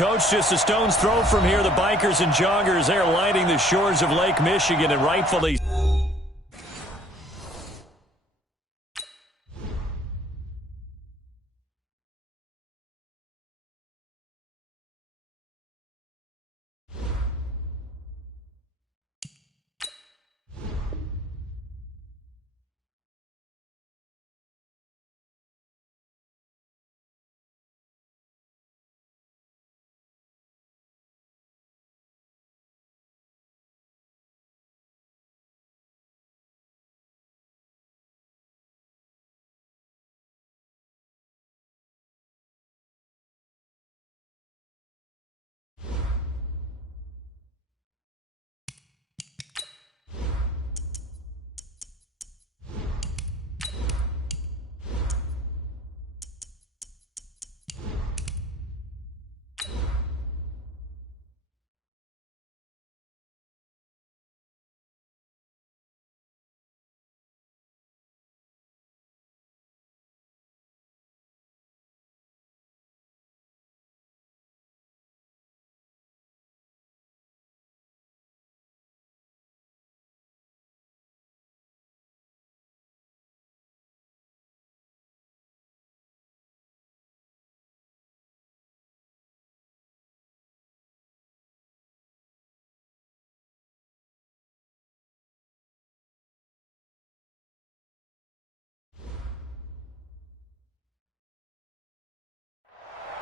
Coach, just a stone's throw from here. The bikers and joggers, they're lining the shores of Lake Michigan, and rightfully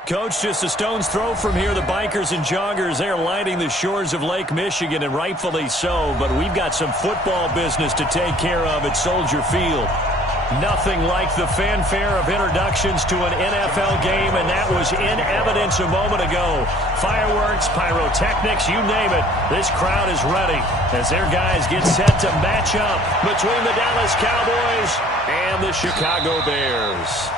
Coach, just a stone's throw from here. The bikers and joggers, they're lining the shores of Lake Michigan, and rightfully so. But we've got some football business to take care of at Soldier Field. Nothing like the fanfare of introductions to an NFL game, and that was in evidence a moment ago. Fireworks, pyrotechnics, you name it. This crowd is ready as their guys get set to match up between the Dallas Cowboys and the Chicago Bears.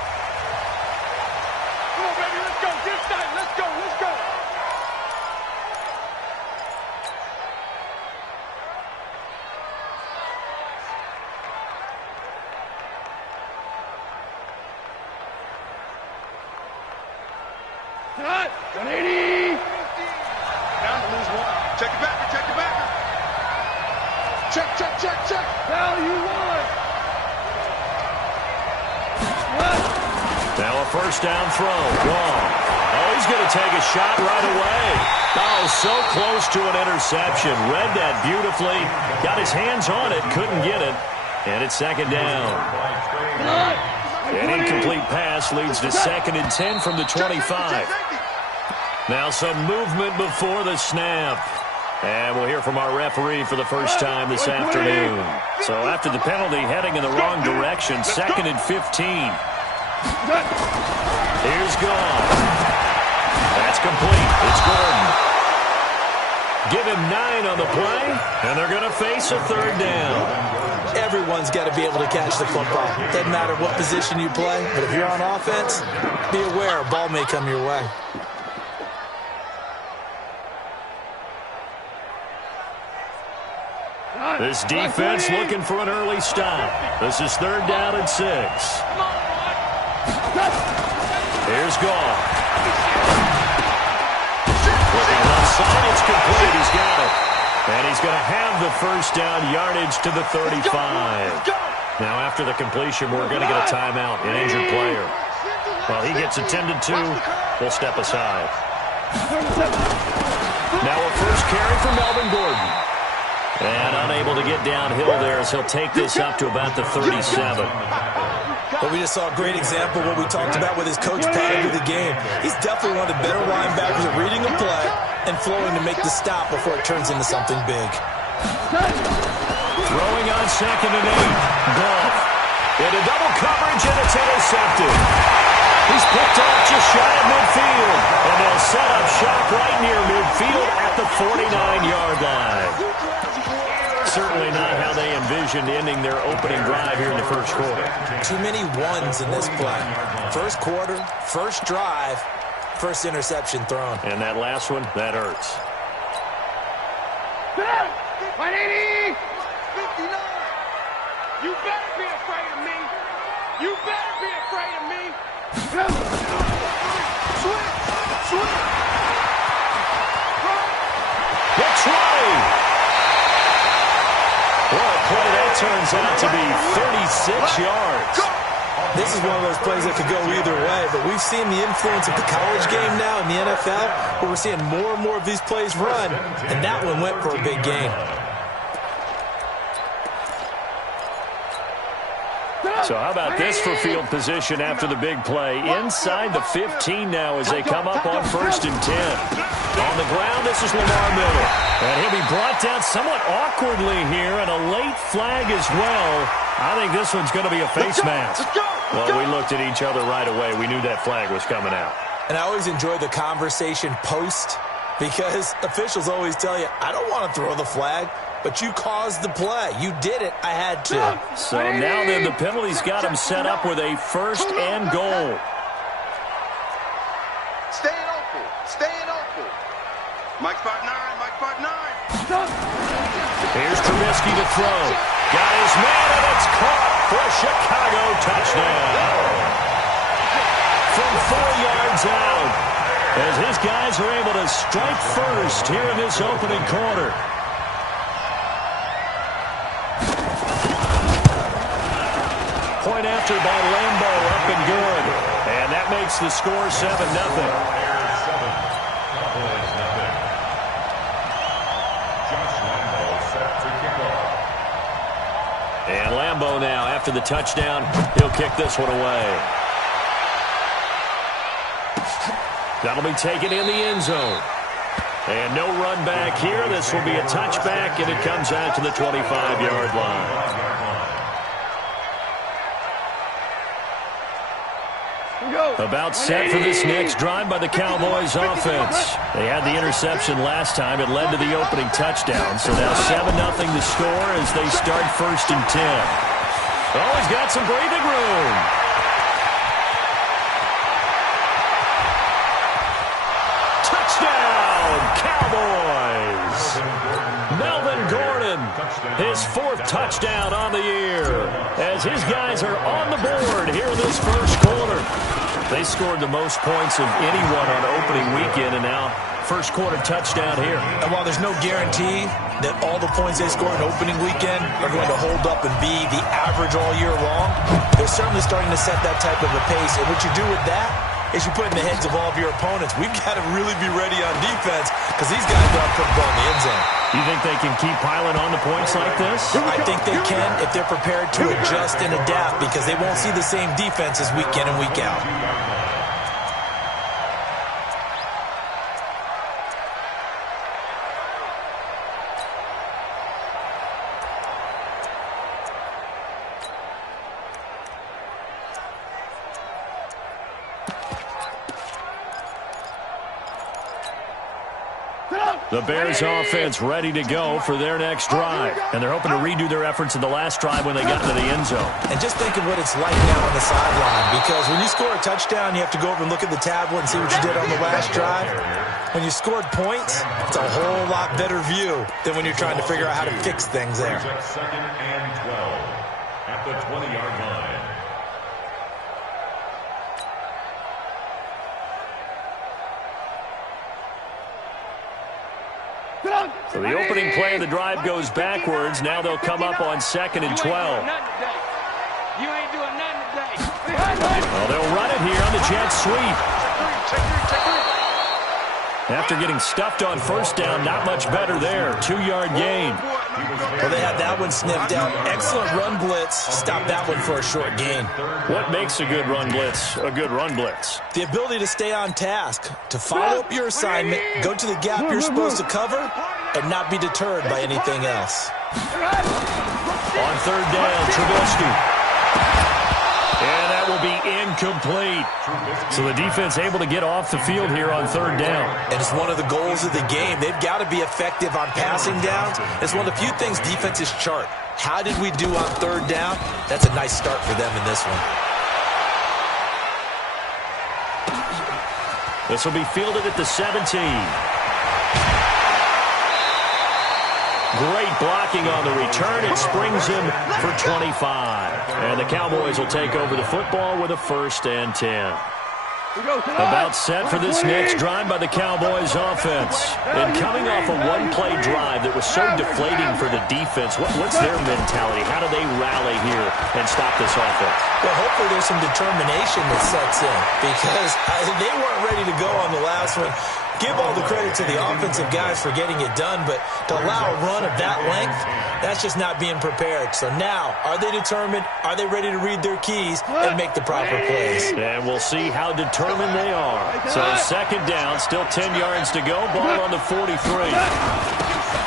First down throw. Wrong. Oh, he's going to take a shot right away. Oh, so close to an interception. Read that beautifully. Got his hands on it. Couldn't get it. And it's second down. An incomplete pass leads to 2nd and 10 from the 25. Now some movement before the snap. And we'll hear from our referee for the first time this afternoon. So after the penalty, heading in the wrong direction, 2nd and 15. Here's Gone. That's complete. It's Gordon. Give him 9 on the play, and they're going to face a 3rd down. Everyone's got to be able to catch the football. Doesn't matter what position you play, but if you're on offense, be aware a ball may come your way. This defense looking for an early stop. This is 3rd down and 6. Here's Gone. Looking left side, it's complete. He's got it. And he's going to have the first down yardage to the 35. Now after the completion, we're going to get a timeout, an injured player. While he gets attended to, we'll step aside. Now a first carry for Melvin Gordon. And unable to get downhill there as he'll take this up to about the 37. But we just saw a great example of what we talked about with his coach Patty through the game. He's definitely one of the better linebackers at reading a play and flowing to make the stop before it turns into something big. Throwing on 2nd and 8. Goff into double coverage, and it's intercepted. He's picked off just shy of midfield. And they'll set up shop right near midfield at the 49-yard line. Certainly not how they envisioned ending their opening drive here in the first quarter. Too many ones in this play. First quarter, first drive, first interception thrown. And that last one, that hurts. 180! 59! You better be afraid of me! You better be afraid of me! Switch! Switch! 20. What a play that turns out to be 36 yards. This is one of those plays that could go either way, but we've seen the influence of the college game now in the NFL, where we're seeing more and more of these plays run, and that one went for a big gain. So how about this for field position after the big play? Inside the 15 now as they come up on 1st and 10. On the ground, this is Lamar Miller. And he'll be brought down somewhat awkwardly here, and a late flag as well. I think this one's going to be a face mask. Well, we looked at each other right away. We knew that flag was coming out. And I always enjoy the conversation post, because officials always tell you, I don't want to throw the flag, but you caused the play. You did it. I had to. So now then the penalty's got him set up with a 1st and goal. Staying open. Staying open. Mike 5'9", Mike 5'9". Here's Trubisky to throw. Got his man, and it's caught for a Chicago touchdown. From 4 yards out, as his guys are able to strike first here in this opening quarter. Point after by Lambo, up and good. And that makes the score 7-0. And Lambo now, after the touchdown, he'll kick this one away. That'll be taken in the end zone. And no run back here. This will be a touchback, and it comes out to the 25-yard line. About set for this next drive by the Cowboys offense. They had the interception last time. It led to the opening touchdown. So now 7-0 the score as they start 1st and 10. Oh, he's got some breathing room. Touchdown, Cowboys. Melvin Gordon, his 4th touchdown on the year, as his guys are on the board here in this first quarter. They scored the most points of anyone on opening weekend, and now first quarter touchdown here. And while there's no guarantee that all the points they score in opening weekend are going to hold up and be the average all year long, they're certainly starting to set that type of a pace. And what you do with that is you put in the heads of all of your opponents, we've got to really be ready on defense because these guys don't put the ball in the end zone. You think they can keep piling on the points like this? I think they can if they're prepared to adjust and adapt, because they won't see the same defenses week in and week out. The Bears offense ready to go for their next drive. And they're hoping to redo their efforts in the last drive when they got into the end zone. And just think of what it's like now on the sideline, because when you score a touchdown, you have to go over and look at the tablet and see what you did on the last drive. When you scored points, it's a whole lot better view than when you're trying to figure out how to fix things there. 2nd and 12 at the 20-yard line. So the opening play of the drive goes backwards. Now they'll come up on 2nd and 12. You ain't doing nothing today. Well, they'll run it here on the jet sweep. After getting stuffed on 1st down, not much better there. 2-yard gain. Well, they had that one sniffed out. Excellent run blitz. Stop that one for a short gain. What makes a good run blitz a good run blitz? The ability to stay on task, to follow up your assignment, go to the gap you're supposed to cover, and not be deterred by anything else. On 3rd down, Trubisky. And that will be incomplete. So the defense able to get off the field here on 3rd down. And it's one of the goals of the game. They've got to be effective on passing downs. It's one of the few things defenses chart. How did we do on 3rd down? That's a nice start for them in this one. This will be fielded at the 17. Great blocking on the return. It springs him for 25. And the Cowboys will take over the football with a 1st and 10. About set for this next drive by the Cowboys offense. And coming off a one-play drive that was so deflating for the defense, what's their mentality? How do they rally here and stop this offense? Well, hopefully there's some determination that sets in because they weren't ready to go on the last one. Give all the credit to the offensive guys for getting it done, but to allow a run of that length, that's just not being prepared. So now, are they determined? Are they ready to read their keys and make the proper plays? And we'll see how determined they are. So second down, still 10 yards to go. Ball on the 43.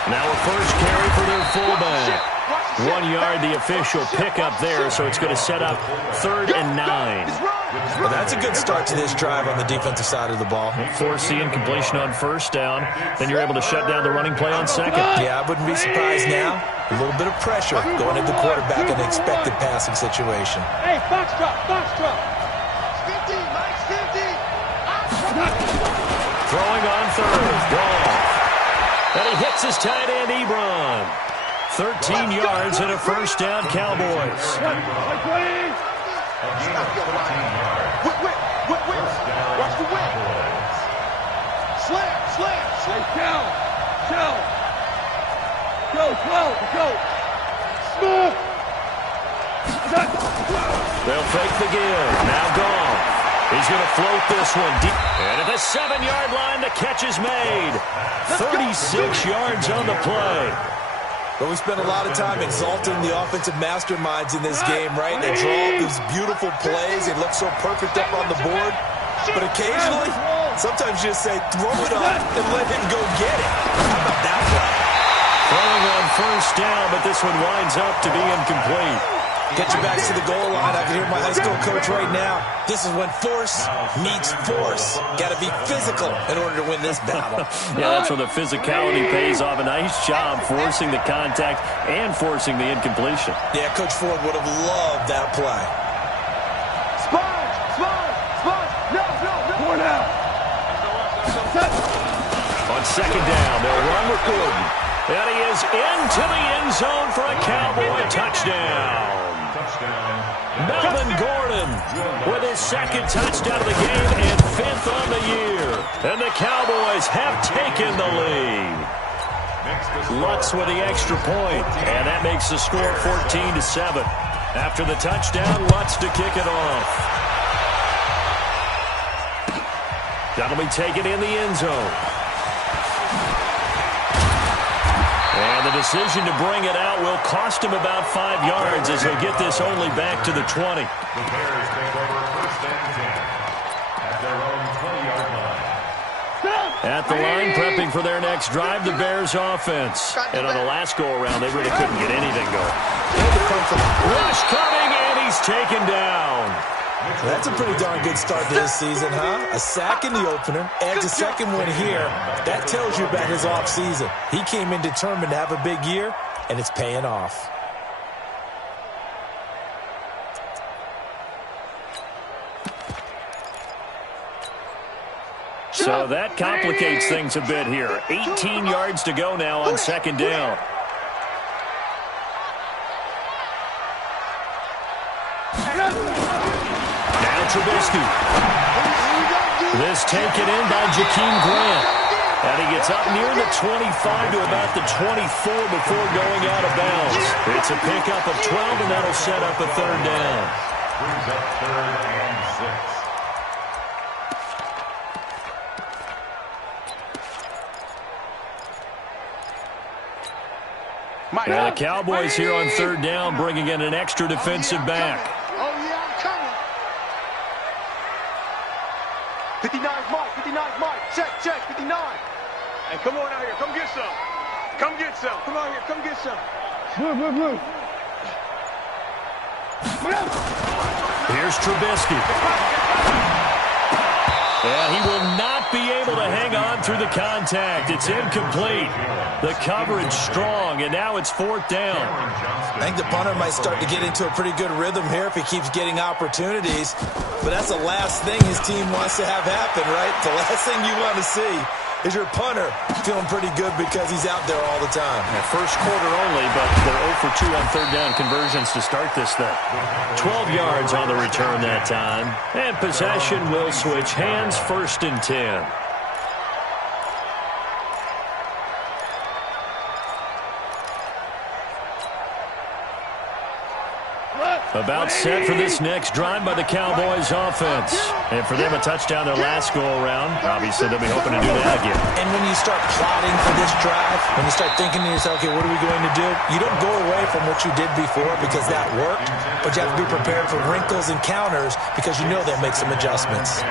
Now a first carry for their fullback. 1 yard, the official pickup there, so it's going to set up 3rd and 9. Well, that's a good start to this drive on the defensive side of the ball. Force the incompletion on first down. Then you're able to shut down the running play on second. Yeah, I wouldn't be surprised now. A little bit of pressure going at the quarterback in an expected passing situation. Hey, box drop, box drop. 50, Mike's 50. Throwing on third. Goal. And he hits his tight end, Ebron. 13 yards and a first down, Cowboys. Watch the whip. Slam. Shell. Go. Smooth. They'll fake the give. Now gone. He's going to float this one deep. And at the 7-yard line, the catch is made. 36 yards on the play. But we spend a lot of time exalting the offensive masterminds in this game, right? They draw these beautiful plays. It looks so perfect up on the board. But occasionally, sometimes you just say, throw it up and let him go get it. How about that play? Throwing on first down, but this one winds up to be incomplete. Get your backs to the goal line. I can hear my high school coach right now. This is when force meets force. Got to be physical in order to win this battle. Yeah, that's when the physicality pays off. A nice job forcing the contact and forcing the incompletion. Yeah, Coach Ford would have loved that play. Sponge. No. More now. On second down, they'll run with Gordon. And he is into the end zone for a Cowboy touchdown. Melvin Gordon with his second touchdown of the game and 5th on the year. And the Cowboys have taken the lead. Lutz with the extra point, and that makes the score 14-7. After the touchdown, Lutz to kick it off. That'll be taken in the end zone. And the decision to bring it out will cost him about 5 yards as he'll get this only back to the 20. The Bears take over 1st and 10 at their own 20-yard line. At the line, prepping for their next drive, the Bears offense. And on the last go-around, they really couldn't get anything going. Rush coming, and he's taken down. That's a pretty darn good start to this season, huh? A sack in the opener, adds a second one here. That tells you about his offseason. He came in determined to have a big year, and it's paying off. So that complicates things a bit here. 18 yards to go now on second down. Trubisky. This taken in by Jakeem Grant. And he gets up near the 25 to about the 24 before going out of bounds. It's a pickup of 12, and that'll set up a 3rd down. Brings up 3rd and 6. Now the Cowboys here on 3rd down, bringing in an extra defensive back. 59's Mike. Check, 59. Hey, come on out here. Come get some. Come out here. Come get some. Blue. Here's Trubisky. Yeah, he will not be able to hang on through the contact. It's incomplete. The coverage strong, and now it's 4th down. I think the punter might start to get into a pretty good rhythm here if he keeps getting opportunities. But that's the last thing his team wants to have happen, right? The last thing you want to see is your punter feeling pretty good because he's out there all the time. Yeah, first quarter only, but they're 0 for 2 on third down conversions to start this thing. 12 yards on the return that time. And possession will switch hands, 1st and 10. About set for this next drive by the Cowboys offense. And for them, a touchdown their last go-around. Obviously, they'll be hoping to do that again. And when you start plotting for this drive, when you start thinking to yourself, okay, what are we going to do? You don't go away from what you did before because that worked, but you have to be prepared for wrinkles and counters because you know they'll make some adjustments.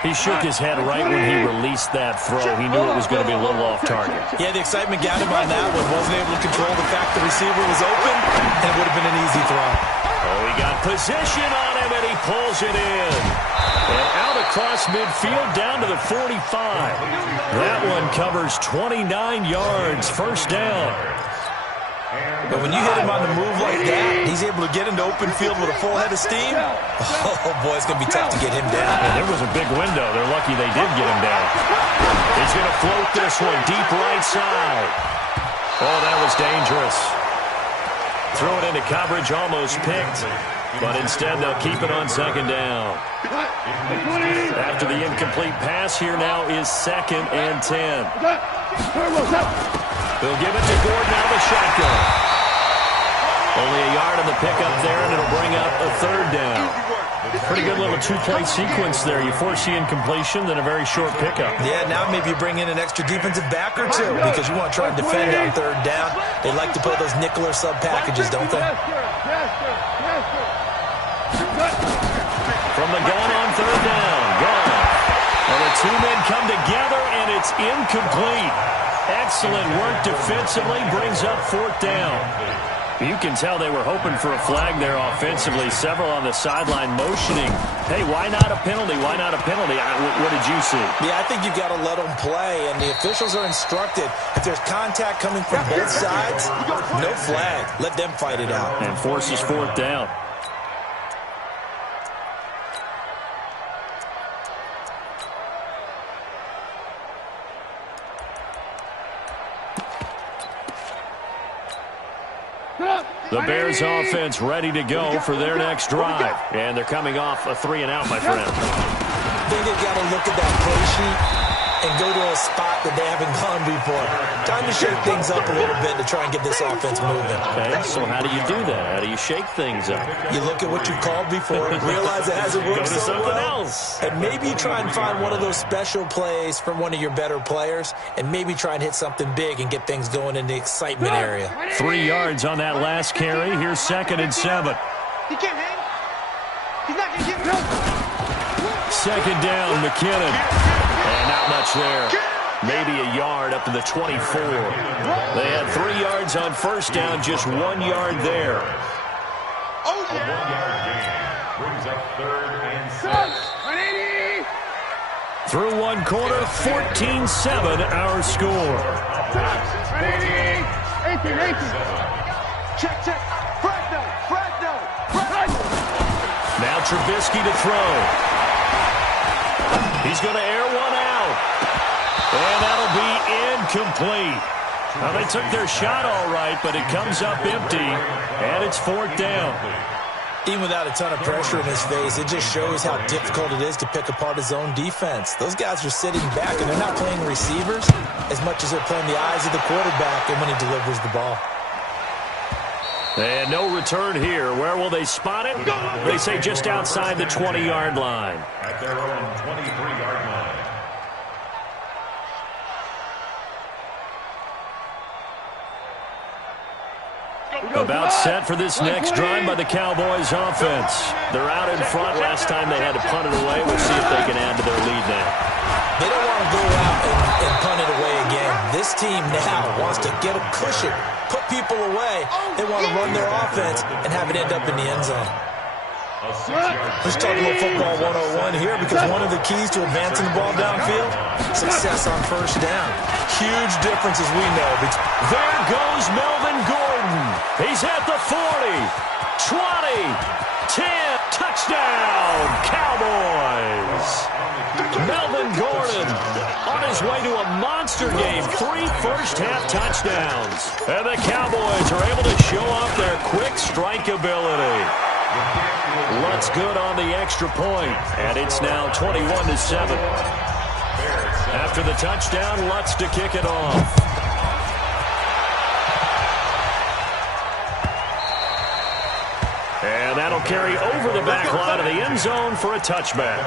He shook his head right when he released that throw. He knew it was going to be a little off target. Yeah, the excitement got him on that one. Wasn't able to control the fact the receiver was open, and it would have been an easy throw. Oh, he got position on him, and he pulls it in. And out across midfield down to the 45. That one covers 29 yards. 1st down. But when you hit him on the move like that, he's able to get into open field with a full head of steam. Oh, boy, it's going to be tough to get him down. And there was a big window. They're lucky they did get him down. He's going to float this one deep right side. Oh, that was dangerous. Threw it into coverage, almost picked. But instead, they'll keep it on 2nd down. After the incomplete pass, here now is 2nd and 10. They'll give it to Gordon out of the shotgun. Only a yard on the pickup there, and it'll bring up a 3rd down. Pretty good little 2-play sequence there. You force the incompletion, then a very short pickup. Yeah, now maybe you bring in an extra defensive back or two because you want to try and defend on 3rd down. They like to play those nickel or sub packages, don't they? From the gun on 3rd down. Gone. And the 2 men come together, and it's incomplete. Excellent work defensively, brings up 4th down. You can tell they were hoping for a flag there offensively. Several on the sideline motioning. Hey, why not a penalty? Why not a penalty? What did you see? Yeah, I think you've got to let them play, and the officials are instructed. If there's contact coming from both sides, no flag. Let them fight it out. And forces 4th down. The Bears offense ready to go for their next drive. And they're coming off a 3-and-out, my friend. I think they've got to look at that play sheet and go to a spot that they haven't gone before. Time to shake things up a little bit to try and get this offense moving. Okay, so how do you do that? How do you shake things up? You look at what you called before, realize it hasn't worked so well, else. and maybe try and find one of those special plays from one of your better players, and maybe try and hit something big and get things going in the excitement area. 3 yards on that last carry. Here's 2nd and 7. He can't hang. He's not going to get it. 2nd down, McKinnon. And not much there. Maybe a yard up to the 24. They had 3 yards on 1st down, just 1 yard there. Oh, A 1-yard gain brings up 3rd and 6. Through one quarter, 14-7 our score. 18. Check. Fresno. Now Trubisky to throw. He's going to air one out. And that'll be incomplete. Now, they took their shot all right, but it comes up empty, and it's 4th down. Even without a ton of pressure in his face, it just shows how difficult it is to pick apart his own defense. Those guys are sitting back, and they're not playing receivers as much as they're playing the eyes of the quarterback and when he delivers the ball. And no return here. Where will they spot it? They say just outside the 20-yard line. At their own 23-yard line. About set for this next drive by the Cowboys offense. They're out in front. Last time they had to punt it away. We'll see if they can add to their lead now. They don't want to go out and punt it away again. This team now wants to get a cushion, put people away. They want to run their offense and have it end up in the end zone. Let's talk a little football 101 here, because one of the keys to advancing the ball downfield, success on 1st down. Huge difference, as we know. There goes Melvin Gordon. He's at the 40, 20, 10, touchdown, Cowboys. Melvin Gordon on his way to a monster game. 3 first-half touchdowns. And the Cowboys are able to show off their quick strike ability. Lutz good on the extra point, and it's now 21-7. After the touchdown, Lutz to kick it off. And that'll carry over the back line of the end zone for a touchback.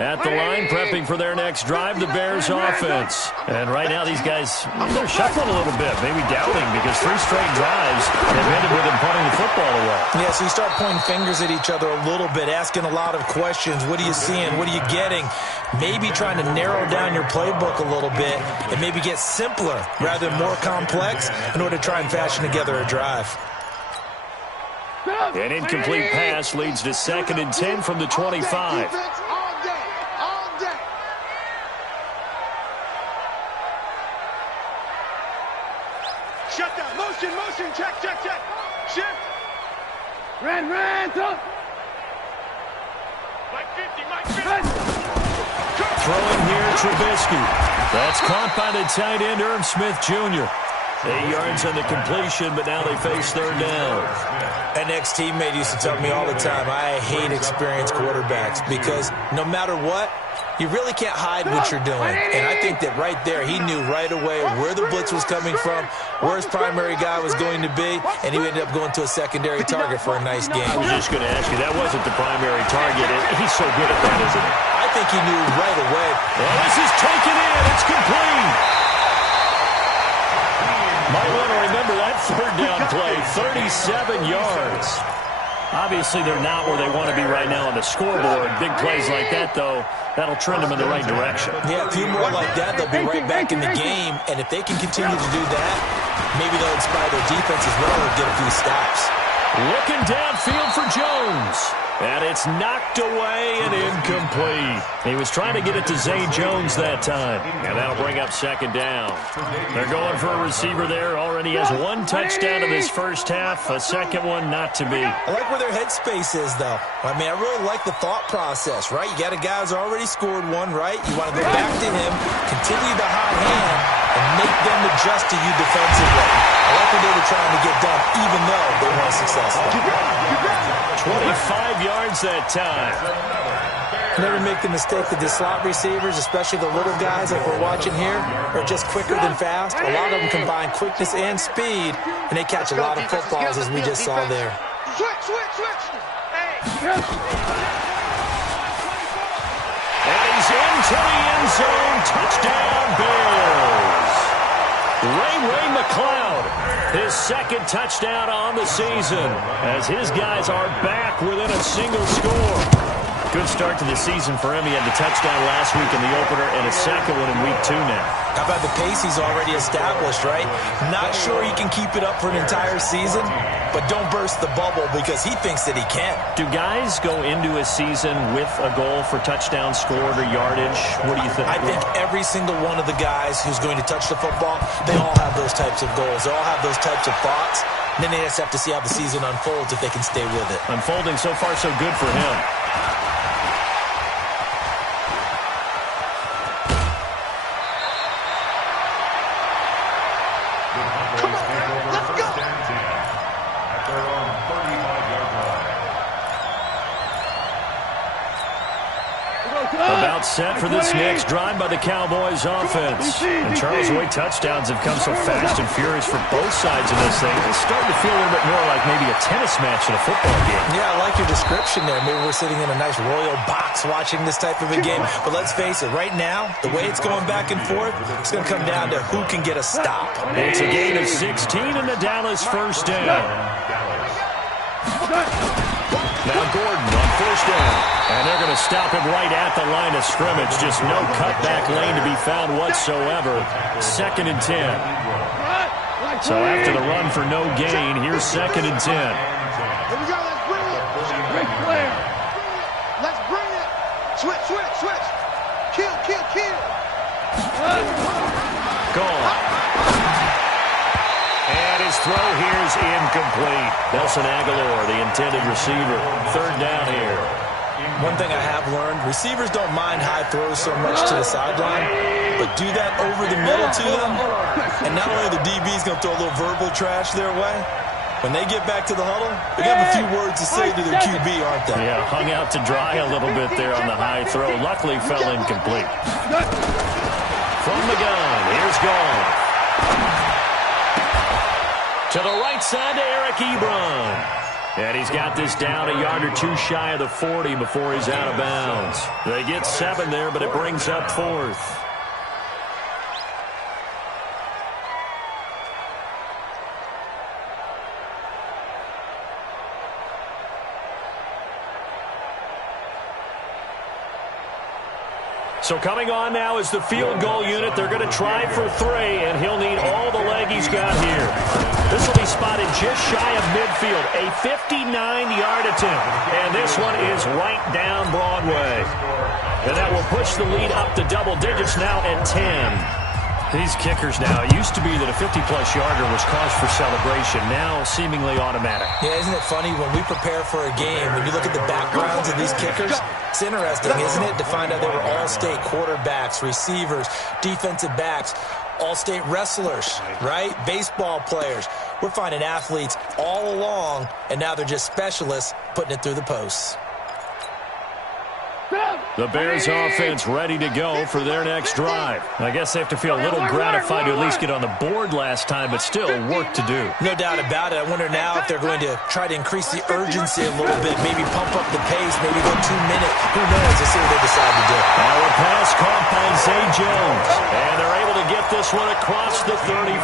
At the line, prepping for their next drive, the Bears offense. And right now, these guys, they're shuffling a little bit, maybe doubting, because 3 straight drives have ended with them punting the football away. Yeah, so you start pointing fingers at each other a little bit, asking a lot of questions. What are you seeing? What are you getting? Maybe trying to narrow down your playbook a little bit and maybe get simpler rather than more complex in order to try and fashion together a drive. An incomplete pass leads to 2nd and 10 from the 25. Shut down. Motion, check. Shift. Ran, up. Mike 50. Throwing here, Trubisky. That's caught by the tight end, Irv Smith Jr. 8 yards on the completion, but now they face 3rd down. An ex-teammate used to tell me all the time, I hate experienced quarterbacks because no matter what, you really can't hide what you're doing. And I think that right there, he knew right away where the blitz was coming from, where his primary guy was going to be, and he ended up going to a secondary target for a nice game. I was just going to ask you, that wasn't the primary target. He's so good at that, isn't he? I think he knew right away. Well, this is taken in. It's complete. Might want to remember that 3rd down play, 37 yards. Obviously, they're not where they want to be right now on the scoreboard. Big plays like that, though, that'll trend them in the right direction. Yeah, a few more like that, they'll be right back in the game. And if they can continue to do that, maybe they'll inspire their defense as well and get a few stops. Looking downfield for Jones. And it's knocked away and incomplete. He was trying to get it to Zay Jones that time. And that'll bring up 2nd down. They're going for a receiver there. Already has 1 touchdown in this first half. A second one not to be. I like where their headspace is, though. I mean, I really like the thought process, right? You got a guy who's already scored 1, right? You want to go back to him, continue the hot hand, and make them adjust to you defensively. I like what they were trying to get done, even though they weren't successful. 25 yards that time. Never make the mistake that the slot receivers, especially the little guys like we're watching here, are just quicker than fast. A lot of them combine quickness and speed, and they catch a lot of footballs, as we just saw there. Switch. Hey. And he's into the end zone. Touchdown, Bears. Ray McLeod, his 2nd touchdown on the season, as his guys are back within a single score. Good start to the season for him. He had the touchdown last week in the opener and a second one in week 2 now. How about the pace he's already established, right? Not sure he can keep it up for an entire season, but don't burst the bubble because he thinks that he can. Do guys go into a season with a goal for touchdown scored or yardage? What do you think? I think every single one of the guys who's going to touch the football, they all have those types of goals. They all have those types of thoughts. And then they just have to see how the season unfolds if they can stay with it. Unfolding so far so good for him. About set for this next drive by the Cowboys offense. And Charles White touchdowns have come so fast and furious for both sides of this thing. It's starting to feel a little bit more like maybe a tennis match in a football game. Yeah, I like your description there. Maybe we're sitting in a nice royal box watching this type of a game. But let's face it, right now, the way it's going back and forth, it's going to come down to who can get a stop. It's a gain of 16 in the Dallas 1st down. Now Gordon on 1st down. And they're going to stop him right at the line of scrimmage. Just no cutback lane to be found whatsoever. 2nd and 10. So after the run for no gain, here's 2nd and 10. Here we go. Let's bring it. Great player. Let's bring it. Switch. Kill. Gone. And his throw here is incomplete. Nelson Aguilar, the intended receiver. Third down here. One thing I have learned, receivers don't mind high throws so much to the sideline, but do that over the middle to them, and not only the DB's going to throw a little verbal trash their way, when they get back to the huddle, they're going to have a few words to say to their QB, aren't they? Yeah, hung out to dry a little bit there on the high throw. Luckily, fell incomplete. From the gun, here's Goff. To the right side to Eric Ebron. And he's got this down a yard or two shy of the 40 before he's out of bounds. They get 7 there, but it brings up 4th. So coming on now is the field goal unit. They're going to try for 3, and he'll need all the leg he's got here. This will be spotted just shy of midfield, a 59-yard attempt. And this one is right down Broadway. And that will push the lead up to double digits now at 10. These kickers now, it used to be that a 50-plus yarder was cause for celebration, now seemingly automatic. Yeah, isn't it funny when we prepare for a game, when you look at the backgrounds of these kickers, it's interesting, isn't it, to find out they were all-state quarterbacks, receivers, defensive backs, all-state wrestlers, right? Baseball players. We're finding athletes all along, and now they're just specialists putting it through the posts. The Bears offense ready to go for their next drive. I guess they have to feel a little gratified to at least get on the board last time, but still work to do. No doubt about it. I wonder now if they're going to try to increase the urgency a little bit, maybe pump up the pace, maybe go 2 minutes. Who knows? Let's see what they decide to do. Now a pass caught by Zay Jones, and they're able to get this one across the 35.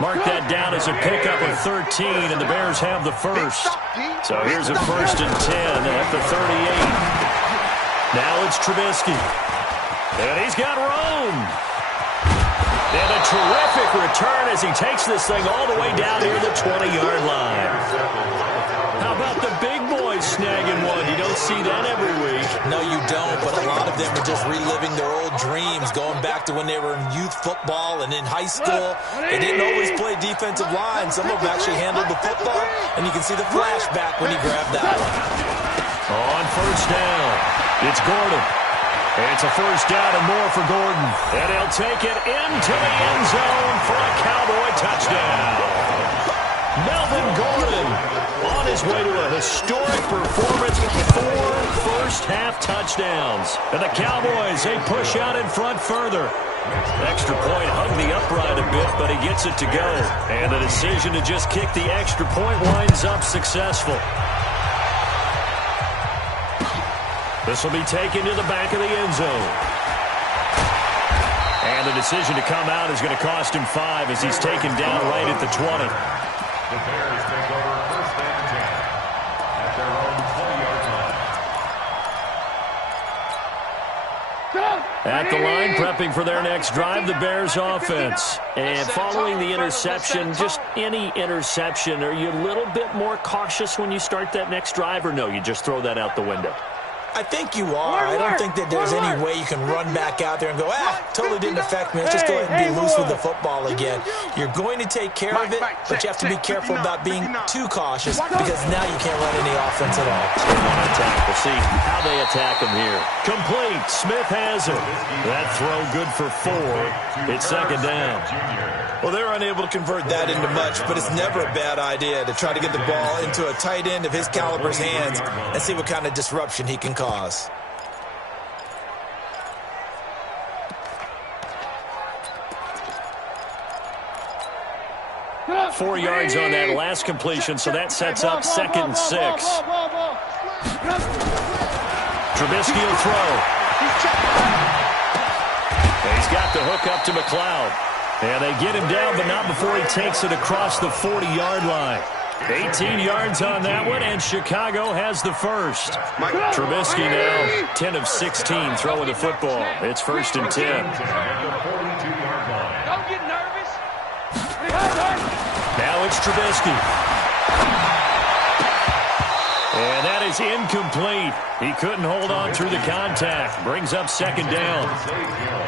Mark that down as a pickup of 13, and the Bears have the first. So here's a 1st and 10 at the 38. Now it's Trubisky. And he's got room. And a terrific return as he takes this thing all the way down near the 20-yard line. How about the big boys snagging one? You don't see that every week. No, you don't, but a lot of them are just reliving their old dreams, going back to when they were in youth football and in high school. They didn't always play defensive line. Some of them actually handled the football, and you can see the flashback when he grabbed that one. On 1st down, it's Gordon. It's a 1st down and more for Gordon. And he'll take it into the end zone for a Cowboy touchdown. Melvin Gordon on his way to a historic performance with 4 first-half touchdowns. And the Cowboys, they push out in front further. Extra point hugged the upright a bit, but he gets it to go. And the decision to just kick the extra point winds up successful. This will be taken to the back of the end zone. And the decision to come out is going to cost him 5 as he's taken down right at the 20. The Bears take over 1st and 10 at their own 20-yard line. At the line, prepping for their next drive, the Bears offense. And following the interception, just any interception, are you a little bit more cautious when you start that next drive, or no, you just throw that out the window? I think you are. I don't think that there's any way you can run back out there and go, totally didn't affect me. Let's just go ahead and be loose with the football again. You're going to take care of it, but you have to be careful about being too cautious because now you can't run any offense at all. We'll see how they attack him here. Complete. Smith has it. That throw good for 4. It's 2nd down. Well, they're unable to convert that into much, but it's never a bad idea to try to get the ball into a tight end of his caliber's hands and see what kind of disruption he can cause. Four yards on that last completion, so that sets up 2nd and 6. Trubisky will throw. He's got the hook up to McLeod. And they get him down, but not before he takes it across the 40-yard line. 18 yards on that one, and Chicago has the first. Trubisky now 10 of 16 throwing the football. It's 1st and 10. Don't get nervous. Now it's Trubisky. And that is incomplete. He couldn't hold on through the contact. Brings up second down.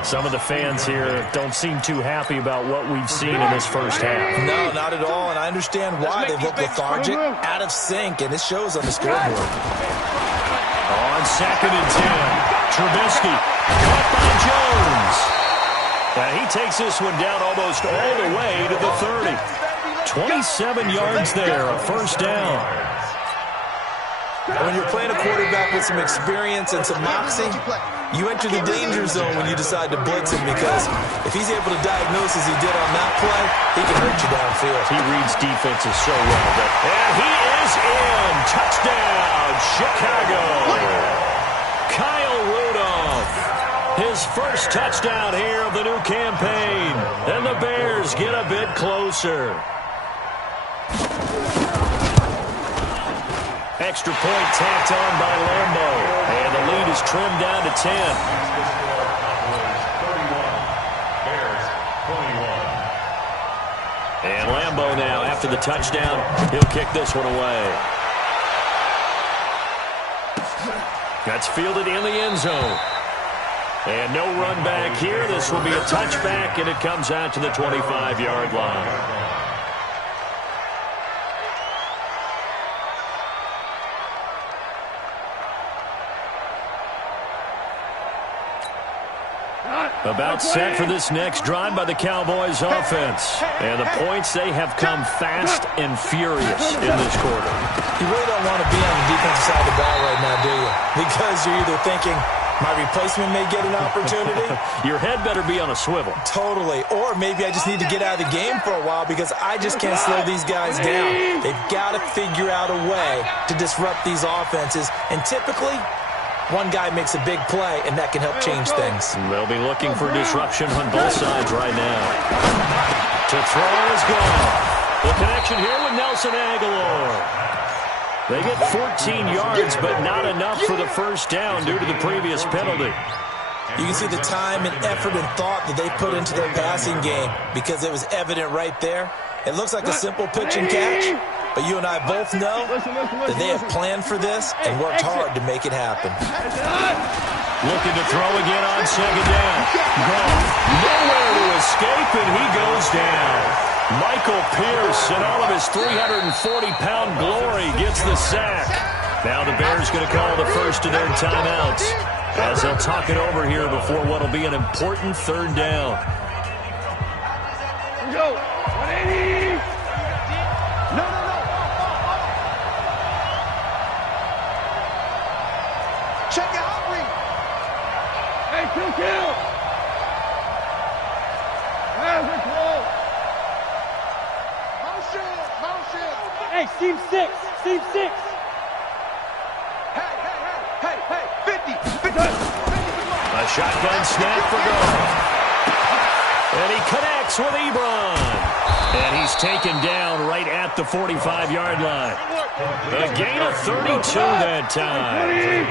Some of the fans here don't seem too happy about what we've seen in this first half. No, not at all, and I understand why they look lethargic, out of sync, and it shows on the scoreboard. On second and 10, Trubisky caught by Jones. He takes this one down almost all the way to the 30. 27 yards there, a first down. When you're playing a quarterback with some experience and some moxie, you enter the danger zone when you decide to blitz him, because if he's able to diagnose as he did on that play, he can hurt you downfield. He reads defenses so well. And he is in. Touchdown, Chicago. Kyle Rudolph. His first touchdown here of the new campaign. And the Bears get a bit closer. Extra point tacked on by Lambo. And the lead is trimmed down to 10. And Lambo now, after the touchdown, he'll kick this one away. That's fielded in the end zone. And no run back here. This will be a touchback, and it comes out to the 25-yard line. About set for this next drive by the Cowboys offense. And the points, they have come fast and furious in this quarter. You really don't want to be on the defensive side of the ball right now, do you? Because you're either thinking, my replacement may get an opportunity. Your head better be on a swivel. Totally. Or maybe I just need to get out of the game for a while because I just can't slow these guys down. They've got to figure out a way to disrupt these offenses. And typically, one guy makes a big play, and that can help change things. They'll be looking for disruption on both sides right now. To throw is gone. The connection here with Nelson Aguilar. They get 14 yards, but not enough for the first down due to the previous penalty. You can see the time and effort and thought that they put into their passing game because it was evident right there. It looks like a simple pitch and catch, but you and I both know that they have planned for this and worked hard to make it happen. Looking to throw again on second down. Goff, nowhere to escape, and he goes down. Michael Pierce, in all of his 340-pound glory, gets the sack. Now the Bears going to call the first of their timeouts as they'll talk it over here before what will be an important third down. Here we go. 180. No. Check out read. Hey, kill. We're close. Motion. Hey, team six. Hey, 50. A shotgun snap for Goff. And he connects with Ebron. And he's taken down right at the 45-yard line. A gain of 32 that time.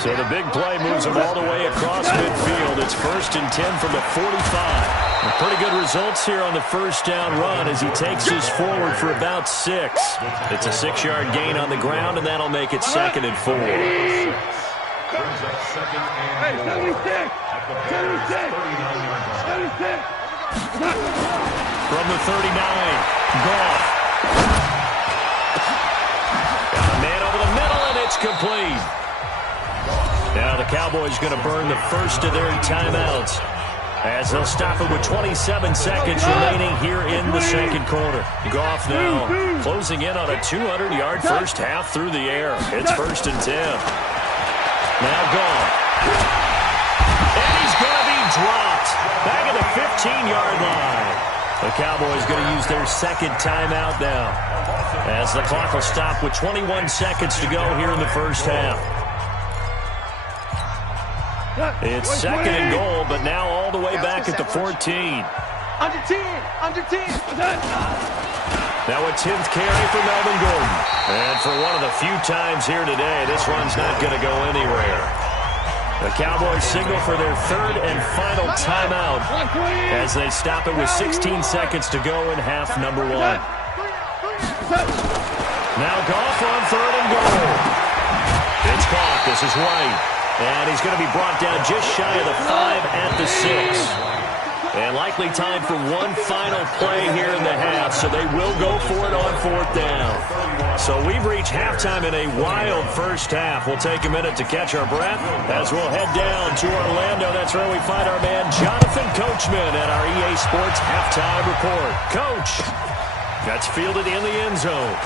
So the big play moves him all the way across midfield. It's 1st and 10 from the 45. Pretty good results here on the first down run as he takes this forward for about 6. It's a 6-yard gain on the ground, and that'll make it 2nd and 4. Hey, 76. From the 39, Goff. Got a man over the middle, and it's complete. Now the Cowboys going to burn the first of their timeouts as they'll stop it with 27 seconds remaining here in the second quarter. Goff now closing in on a 200-yard first half through the air. It's 1st and 10. Now Goff. And he's going to be dropped back at the 15-yard line. The Cowboys going to use their second timeout now as the clock will stop with 21 seconds to go here in the first half. It's 2nd and goal, but now all the way back at the 14. Under 10. Now a 10th carry for Melvin Gordon. And for one of the few times here today, this run's not going to go anywhere. The Cowboys signal for their third and final timeout as they stop it with 16 seconds to go in half number 1. Now Goff on 3rd and goal. caught. This is White. And he's going to be brought down just shy of the 5 at the 6. And likely time for one final play here in the half, so they will go for it on 4th down. So we've reached halftime in a wild first half. We'll take a minute to catch our breath as we'll head down to Orlando. That's where we find our man Jonathan Coachman at our EA Sports Halftime Report. Coach, that's fielded in the end zone.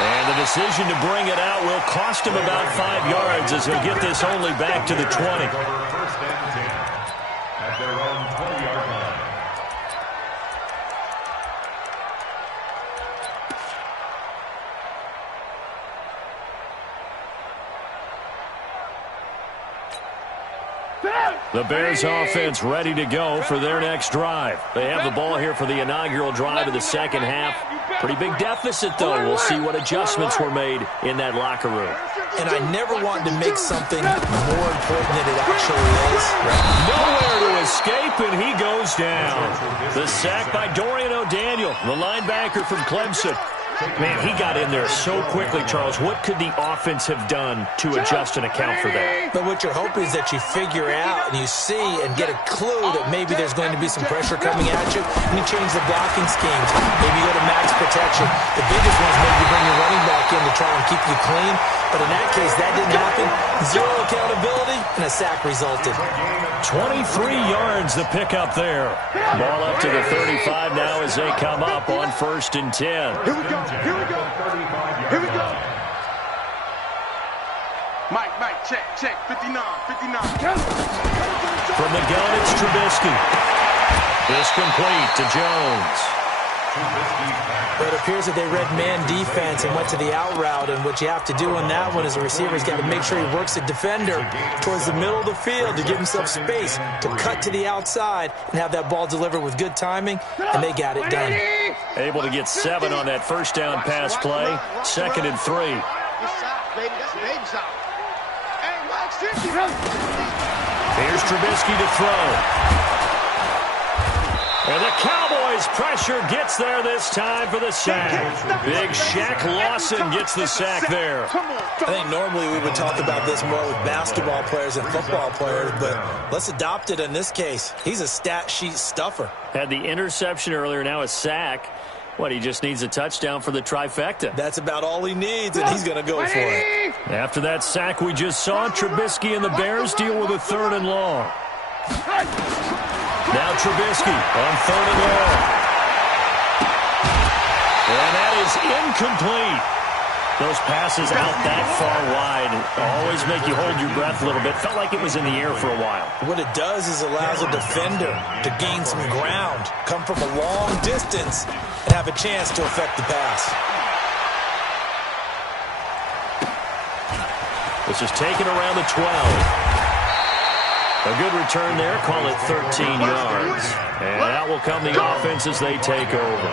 And the decision to bring it out will cost him about 5 yards as he'll get this only back to the 20. Their own 20-yard line. The Bears offense ready to go for their next drive. They have the ball here for the inaugural drive of the second half. Pretty big deficit, though. We'll see what adjustments were made in that locker room. And I never wanted to make something more important than it actually is. Nowhere to escape, and he goes down. The sack by Dorian O'Daniel, the linebacker from Clemson. Man, he got in there so quickly, Charles. What could the offense have done to adjust and account for that? But what you're hoping is that you figure out and you see and get a clue that maybe there's going to be some pressure coming at you, and you change the blocking schemes. Maybe you go to max protection. The biggest one is maybe bring your running back in to try and keep you clean. But in that case, that didn't happen. Zero accountability, and a sack resulted. 23 yards the pickup there. Ball up to the 35 now as they come up on 1st and 10. Here we go. Here we go. Here we go. Mike, check. 59. From the gun, it's Trubisky. It's complete to Jones. But it appears that they read man defense and went to the out route, and what you have to do on that one is the receiver's got to make sure he works the defender towards the middle of the field to give himself space to cut to the outside and have that ball delivered with good timing, and they got it done. Able to get 7 on that first down pass play. 2nd and 3. Here's Trubisky to throw. And the Cowboys pressure gets there this time for the sack. Big Shaq Lawson gets the sack there. I think normally we would talk about this more with basketball players and football players, but let's adopt it in this case. He's a stat sheet stuffer. Had the interception earlier, now a sack. What, he just needs a touchdown for the trifecta. That's about all he needs, and he's going to go for it. After that sack we just saw, Trubisky and the Bears deal with a 3rd and long. Now Trubisky on 3rd and long. And that is incomplete. Those passes out that far wide always make you hold your breath a little bit. Felt like it was in the air for a while. What it does is allows a defender to gain some ground, come from a long distance, and have a chance to affect the pass. This is taken around the 12. A good return there. Call it 13 yards. And that will come the offense as they take over.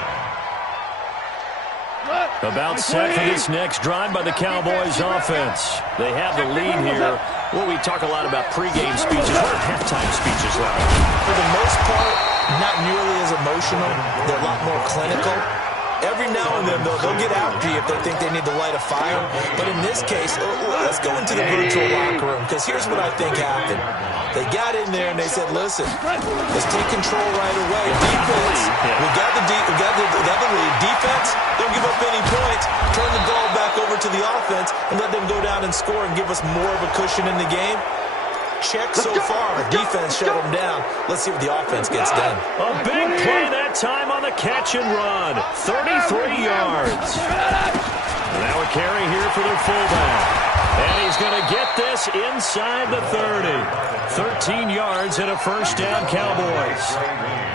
About set for this next drive by the Cowboys offense. They have the lead here. Well, we talk a lot about pregame speeches. What are halftime speeches like? For the most part, not nearly as emotional. They're a lot more clinical. Every now and then, they'll get after you if they think they need to light a fire. But in this case, let's go into the virtual locker room, because here's what I think happened. They got in there and they said, listen, let's take control right away. Defense, we got the lead. Defense, don't give up any points. Turn the ball back over to the offense and let them go down and score and give us more of a cushion in the game. Check so far. Defense shut them down. Let's see what the offense gets done. A big play that time on the catch and run. 33 yards. Now a carry here for their fullback. And he's going to get this inside the 30. 13 yards and a 1st down, Cowboys.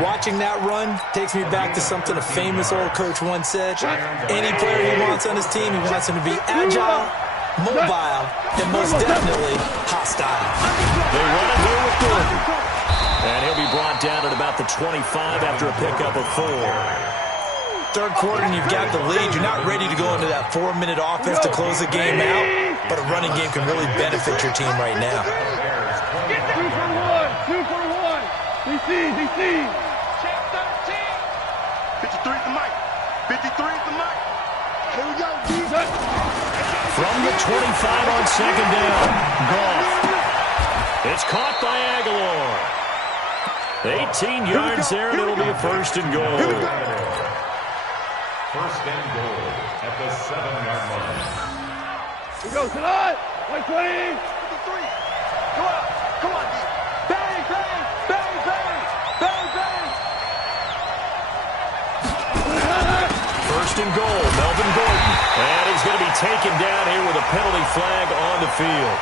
Watching that run takes me back to something a famous old coach once said. Any player he wants on his team, he wants him to be agile, mobile, and most definitely hostile. They run it here with Gordon. And he'll be brought down at about the 25 after a pickup of 4. 3rd quarter and you've got the lead. You're not ready to go into that 4-minute offense to close the game out, but a running game can really benefit your team right now. 2 for 1. DC. Check 13. 53 at the mic. 53 at the mic. Here we go, D. From the 25 on second down. Goff. It's caught by Aguilar. 18 yards there, and it'll be a first and goal. First and goal at the 7-yard line. Here we go, tonight. 120. 53. Go out. Come on, D. Bang, bang, bang, bang, bang, bang. First and goal, Melvin Gordon. And he's going to be taken down here with a penalty flag on the field.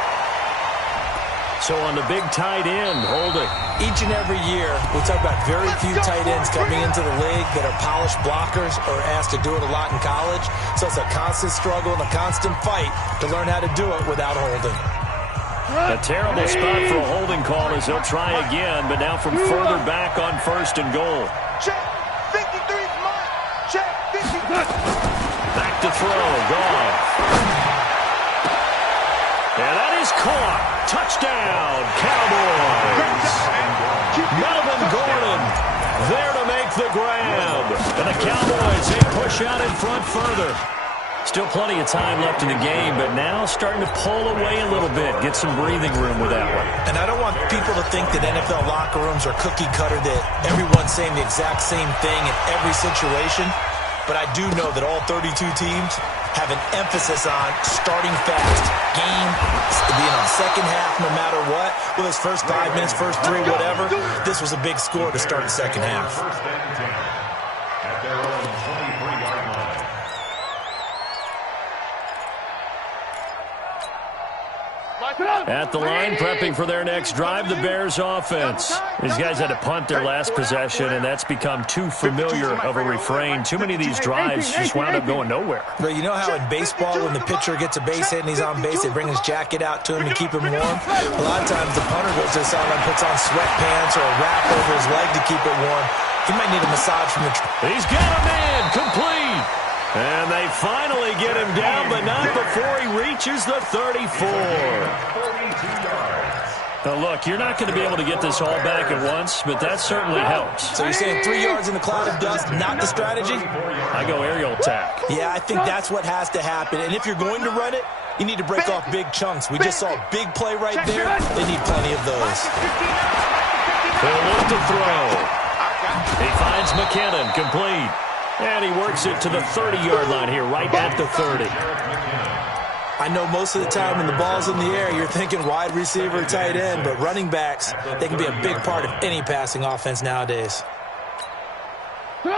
So on the big tight end, holding. Each and every year, we talk about very few tight ends coming into the league that are polished blockers or asked to do it a lot in college. So it's a constant struggle and a constant fight to learn how to do it without holding. A terrible spot for a holding call as they'll try again, but now from further back on first and goal. Check. 53's mine. Check. 50. Back to throw. Gone. And that is caught. Touchdown, Cowboys. Melvin Gordon there to make the grab. And the Cowboys, they push out in front further. Still plenty of time left in the game, but now starting to pull away a little bit. Get some breathing room with that one. And I don't want people to think that NFL locker rooms are cookie cutter, that everyone's saying the exact same thing in every situation. But I do know that all 32 teams have an emphasis on starting fast. Game, second half, no matter what. Well, it's first 5 minutes, first 3, whatever. This was a big score to start the second half. First and 10 at their own 23-yard line. At the line, prepping for their next drive, the Bears offense. These guys had to punt their last possession, and that's become too familiar of a refrain. Too many of these drives just wound up going nowhere. But you know how in baseball, when the pitcher gets a base hit and he's on base, they bring his jacket out to him to keep him warm? A lot of times the punter goes to the sideline, puts on sweatpants or a wrap over his leg to keep it warm. He might need a massage from the... He's got a man, complete. And they finally get him down, but not before he reaches the 34. 42 yards. Now, look, you're not going to be able to get this all back at once, but that certainly helps. So you're saying 3 yards in a cloud of dust, not the strategy? I go aerial attack. Yeah, I think that's what has to happen. And if you're going to run it, you need to break off big chunks. We just saw a big play right there. They need plenty of those. He'll look to throw. He finds McKinnon, complete. And he works it to the 30-yard line here, right at the 30. I know most of the time when the ball's in the air, you're thinking wide receiver, tight end, but running backs, they can be a big part of any passing offense nowadays.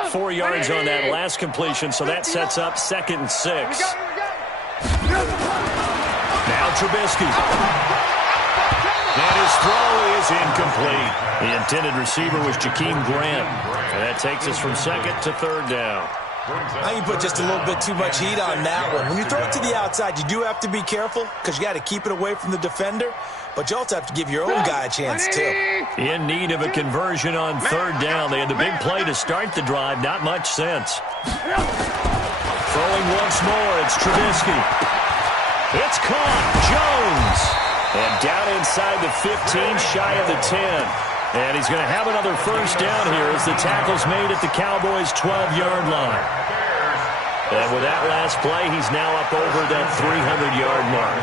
4 yards on that last completion, so that sets up 2nd and 6. Now Trubisky. And his throw is incomplete. The intended receiver was Jakeem Grant. And that takes us from 2nd to 3rd down. I can put just a little bit too much heat on that one. When you throw it to the outside, you do have to be careful because you got to keep it away from the defender. But you also have to give your own guy a chance, too. In need of a conversion on 3rd down. They had the big play to start the drive. Not much sense. Throwing once more. It's Trubisky. It's caught. Jones. And down inside the 15, shy of the 10. And he's going to have another first down here as the tackle's made at the Cowboys' 12-yard line. And with that last play, he's now up over that 300-yard mark.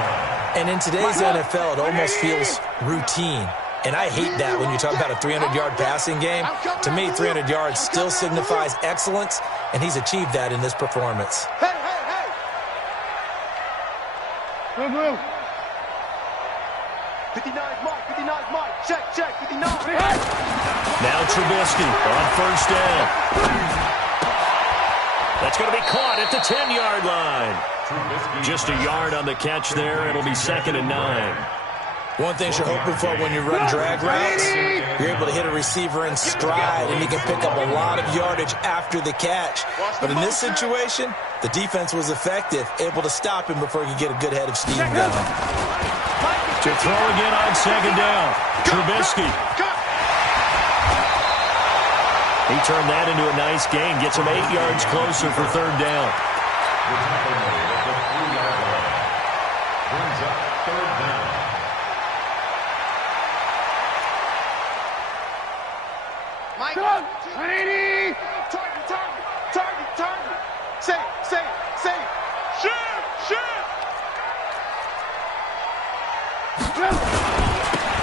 And in today's NFL, it almost feels routine. And I hate that when you talk about a 300-yard passing game. To me, 300 yards still signifies excellence, and he's achieved that in this performance. Hey, hey, hey! Move, move. 59's Mike, 59's Mike. Check, check, 59. Now Trubisky on first down. That's going to be caught at the 10-yard line. Just a yard on the catch there. It'll be 2nd and 9. One thing you're hoping for when you run drag routes, you're able to hit a receiver in stride, and you can pick up a lot of yardage after the catch. But in this situation, the defense was effective, able to stop him before he could get a good head of steam going. To throw again on 2nd down. Trubisky. He turned that into a nice gain. Gets him 8 yards closer for 3rd down. The tackle made at the 3-yard line. Brings up 3rd down. Mike, 180. Target, target, target, target. Say, shoot, shoot.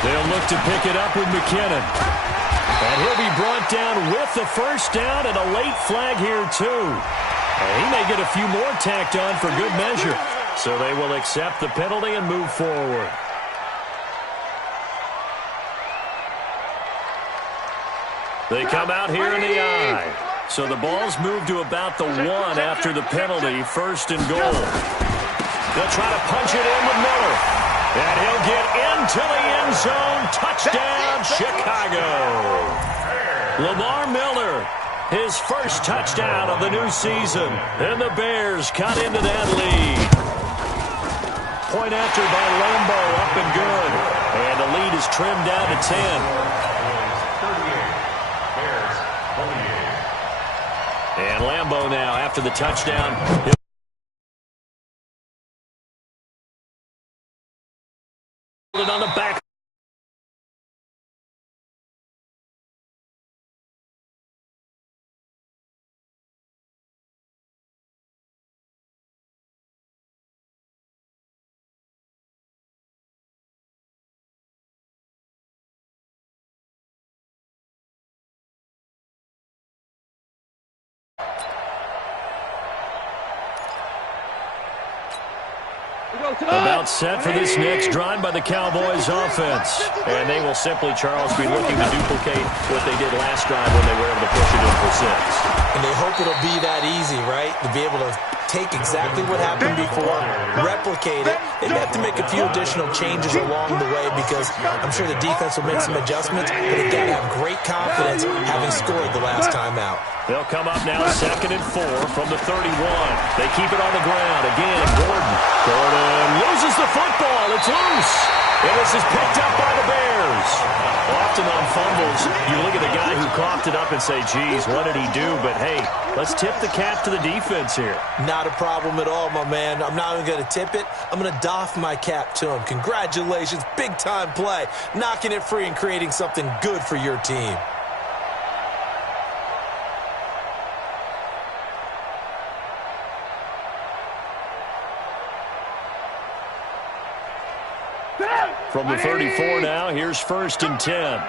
They'll look to pick it up with McKinnon. And he'll be brought down with the first down and a late flag here, too. And he may get a few more tacked on for good measure. So they will accept the penalty and move forward. They come out here in the I. So the ball's moved to about the 1 after the penalty, first and goal. They'll try to punch it in with Miller. And he'll get into the end zone. Touchdown, Chicago. Lamar Miller, his first touchdown of the new season. And the Bears cut into that lead. Point after by Lambo, up and good. And the lead is trimmed down to 10. And Lambo now after the touchdown. He'll on the back. About set for this next drive by the Cowboys offense. And they will simply, Charles, be looking to duplicate what they did last drive when they were able to push it in for 6. And they hope it'll be that easy, right? To be able to take exactly what happened before, replicate it. They have to make a few additional changes along the way because I'm sure the defense will make some adjustments, but they got to have great confidence having scored the last time out. They'll come up now 2nd and 4 from the 31. They keep it on the ground. Again, Gordon. Gordon loses the football. It's loose. And this is picked up by the Bears. Often on fumbles, you look at the guy who coughed it up and say, geez, what did he do? But, hey, let's tip the cap to the defense here. Not a problem at all, my man. I'm not even going to tip it. I'm going to doff my cap to him. Congratulations. Big-time play. Knocking it free and creating something good for your team. From the 34 now, here's 1st and 10.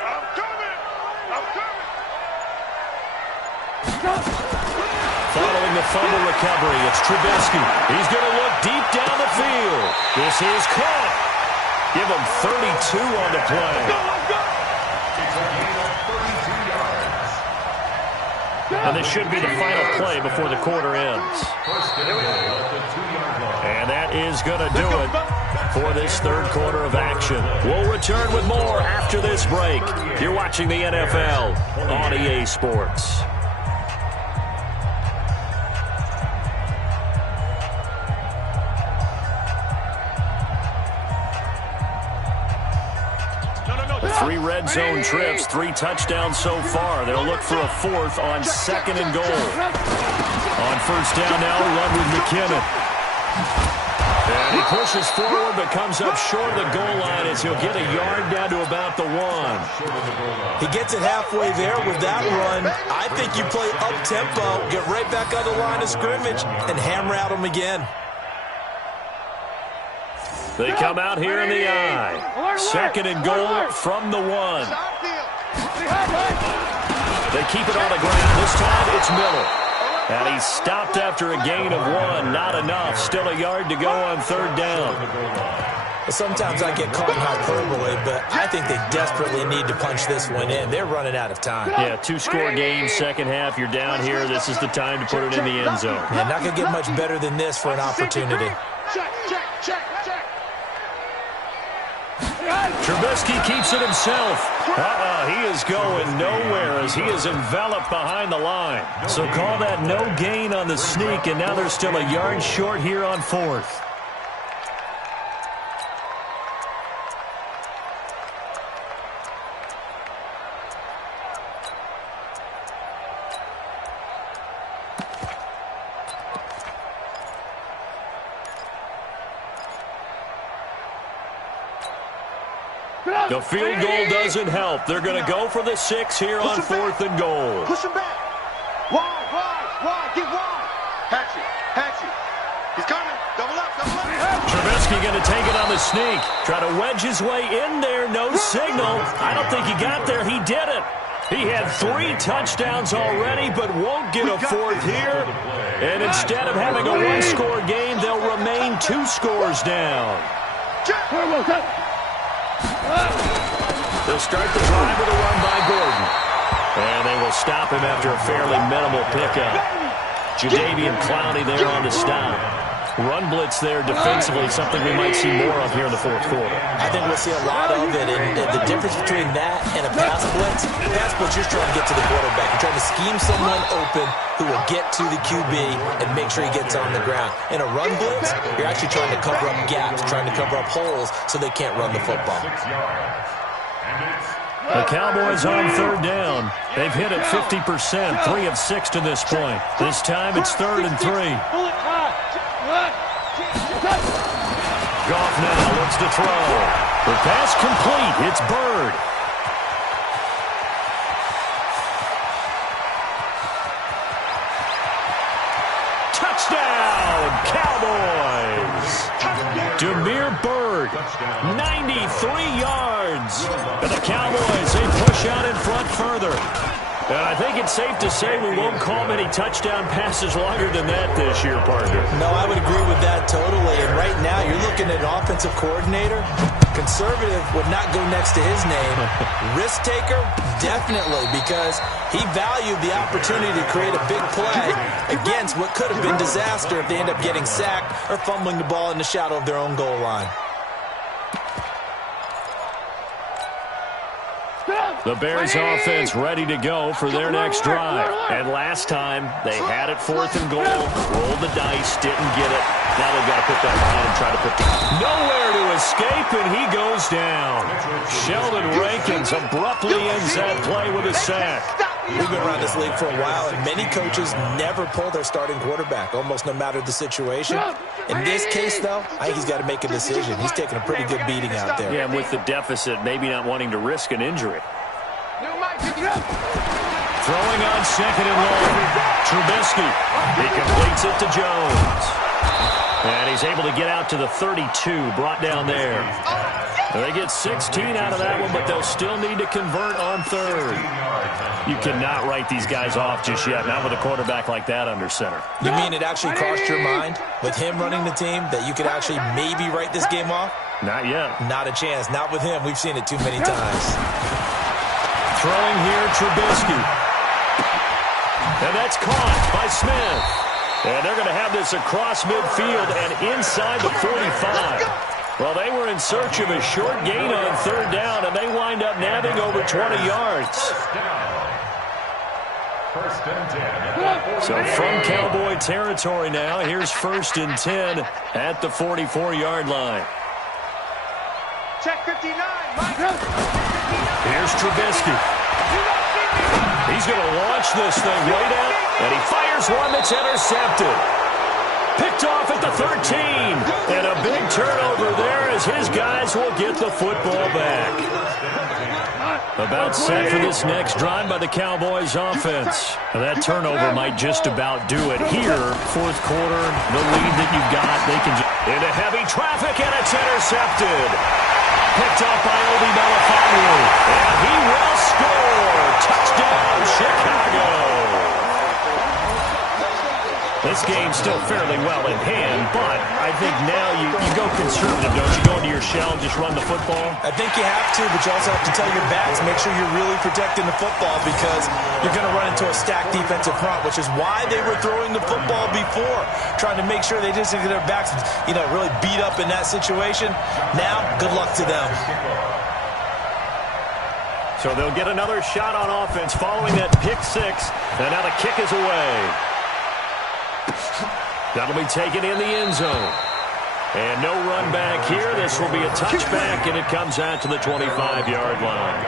Following the fumble recovery, it's Trubisky. He's going to look deep down the field. This is caught. Give him 32 on the play. And this should be the final play before the quarter ends. And that is going to do it for this third quarter of action. We'll return with more after this break. You're watching the NFL on EA Sports. Three red zone trips, 3 touchdowns so far. They'll look for a 4th on 2nd and goal. On 1st down now, run with McKinnon. And he pushes forward but comes up short of the goal line as he'll get a yard down to about the 1. He gets it halfway there with that run. I think you play up-tempo, get right back on the line of scrimmage, and hammer at him again. They come out here in the I. 2nd and goal from the 1. They keep it on the ground. This time it's Miller. And he's stopped after a gain of 1. Not enough. Still a yard to go on 3rd down. Sometimes I get caught in hyperbole, but I think they desperately need to punch this one in. They're running out of time. Yeah, 2-score game, second half. You're down here. This is the time to put it in the end zone. Yeah, not going to get much better than this for an opportunity. Trubisky keeps it himself. He is going nowhere as he is enveloped behind the line. So call that no gain on the sneak, and now they're still a yard short here on 4th. The field goal doesn't help. They're going to go for the 6 here on 4th and goal. Push him back. Wide. Get wide. Patchy. He's coming. Double up. Trubisky going to take it on the sneak. Try to wedge his way in there. No signal. I don't think he got there. He did it. He had 3 touchdowns already, but won't get a 4th here. And instead of having a 1-score game, they'll remain 2 scores down. They'll start the drive with a run by Gordon. And they will stop him after a fairly minimal pickup. Jadeveon Clowney there on the stop. Run blitz there defensively, something we might see more of here in the 4th quarter. I think we'll see a lot of it, and the difference between that and a pass blitz, you're trying to get to the quarterback. You're trying to scheme someone open who will get to the QB and make sure he gets on the ground. In a run blitz, you're actually trying to cover up gaps, trying to cover up holes so they can't run the football. The Cowboys on 3rd down. They've hit it 50%, 3 of 6 to this point. This time it's 3rd and 3. Goff now looks to throw. The pass complete. It's Bird. Touchdown, Cowboys. Damiere Byrd, 93 yards. And the Cowboys, they push out in front further. And I think it's safe to say we won't call many touchdown passes longer than that this year, partner. No, I would agree with that totally. And right now, you're looking at an offensive coordinator. Conservative would not go next to his name. Risk taker, definitely, because he valued the opportunity to create a big play against what could have been disaster if they end up getting sacked or fumbling the ball in the shadow of their own goal line. The Bears offense ready to go for their next drive. And last time, they had it 4th and goal, rolled the dice, didn't get it. Now they've got to put that line and try to put nowhere to escape, and he goes down. Sheldon Rankins abruptly ends that play with a sack. We've been around this league for a while, and many coaches never pull their starting quarterback, almost no matter the situation. In this case, though, I think he's got to make a decision. He's taking a pretty good beating out there. Yeah, and with the deficit, maybe not wanting to risk an injury. Throwing on 2nd and long. Trubisky. He completes it to Jones. And he's able to get out to the 32, brought down there. They get 16 out of that one, but they'll still need to convert on 3rd. You cannot write these guys off just yet, not with a quarterback like that under center. You mean it actually crossed your mind with him running the team that you could actually maybe write this game off? Not yet. Not a chance. Not with him. We've seen it too many times. Throwing here, Trubisky. And that's caught by Smith. And they're going to have this across midfield and inside the 45. Well, they were in search of a short gain on 3rd down, and they wind up nabbing over 20 yards. So from Cowboy territory now, here's 1st and 10 at the 44-yard line. Check 59, Mike. Here's Trubisky. He's going to launch this thing right out, and he fires one that's intercepted. Picked off at the 13, and a big turnover there as his guys will get the football back. About set for this next drive by the Cowboys offense. Now that turnover might just about do it here. 4th quarter, the lead that you've got, they can just into heavy traffic, and it's intercepted. Picked off by Obi Melifonwu, and he will score. Touchdown, Chicago. This game's still fairly well in hand, but I think now you go conservative, don't you? Go into your shell and just run the football? I think you have to, but you also have to tell your backs, make sure you're really protecting the football because you're going to run into a stacked defensive front, which is why they were throwing the football before, trying to make sure they didn't get their backs, really beat up in that situation. Now, good luck to them. So they'll get another shot on offense following that pick 6, and now the kick is away. That'll be taken in the end zone. And no run back here. This will be a touchback, and it comes out to the 25-yard line.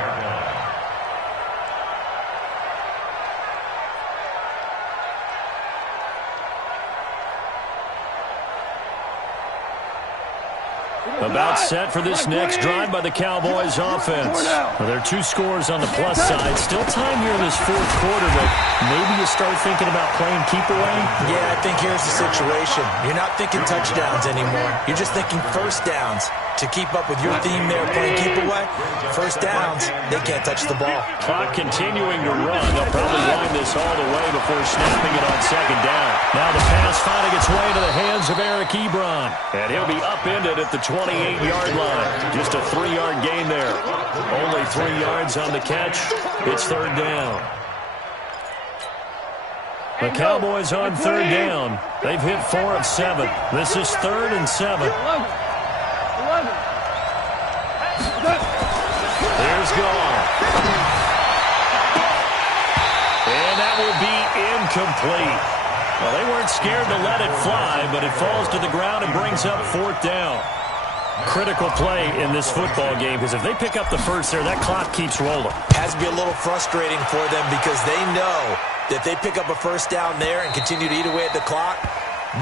About set for this next drive by the Cowboys offense. Well, there are 2 scores on the plus side. Still time here in this fourth quarter, but maybe you start thinking about playing keep away? Yeah, I think here's the situation. You're not thinking touchdowns anymore. You're just thinking first downs. To keep up with your theme there, playing keep away, first downs, they can't touch the ball. Clock continuing to run. They'll probably wind this all the way before snapping it on second down. Now the pass finding its way to the hands of Eric Ebron. And he'll be upended at the 28-yard line. Just a 3-yard gain there. Only 3 yards on the catch. It's third down. The Cowboys on third down. They've hit 4 of 7. This is 3rd and 7. There's Gall. And that will be incomplete. Well, they weren't scared to let it fly, but it falls to the ground and brings up 4th down. Critical play in this football game, because if they pick up the first there, that clock keeps rolling. Has to be a little frustrating for them because they know that if they pick up a first down there and continue to eat away at the clock,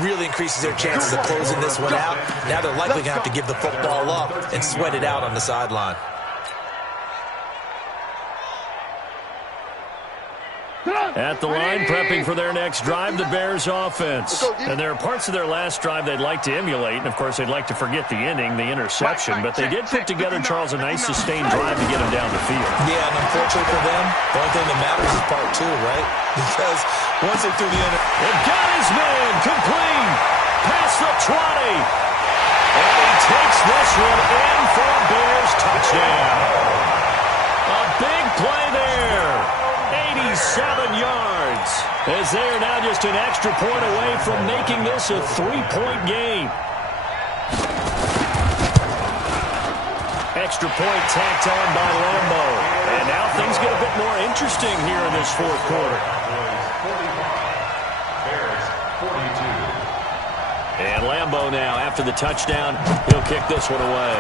really increases their chances of closing this one out. Now they're likely going to have to give the football up and sweat it out on the sideline. At the line, prepping for their next drive, the Bears offense. And there are parts of their last drive they'd like to emulate, and of course they'd like to forget the inning, the interception, but they did put together, Charles, a nice sustained drive to get them down the field. Yeah, and unfortunately for them, the only thing that matters is part 2, right? Because once they threw the end, they've got his man complete past the 20. And he takes this one in for a Bears touchdown. A big play there. 87 yards. As they are now just an extra point away from making this a 3-point game. Extra point tacked on by Lambo. And now things get a bit more interesting here in this fourth quarter. And Lambo now, after the touchdown, he'll kick this one away.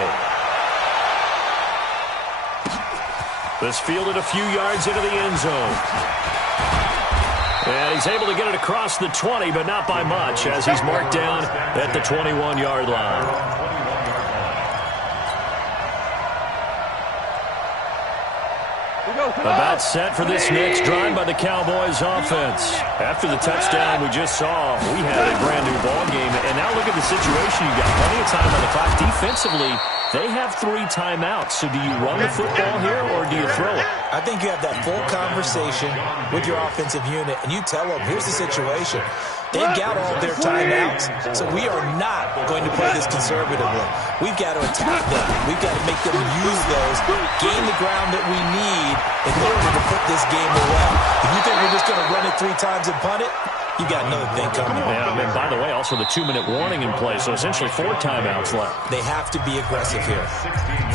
This fielded a few yards into the end zone. And he's able to get it across the 20, but not by much, as he's marked down at the 21-yard line. About set for this next drive by the Cowboys offense. After the touchdown we just saw, we had a brand-new ball game. And now look at the situation. You got plenty of time on the clock. Defensively, they have 3 timeouts. So do you run the football here or do you throw it? I think you have that full conversation with your offensive unit, and you tell them, here's the situation. They've got all their timeouts, so we are not going to play this conservatively. We've got to attack them. We've got to make them use those, gain the ground that we need in order to put this game away. If you think we're just going to run it 3 times and punt it, you got another thing coming. Yeah, and by the way, also the 2-minute warning in play, so essentially 4 timeouts left. They have to be aggressive here.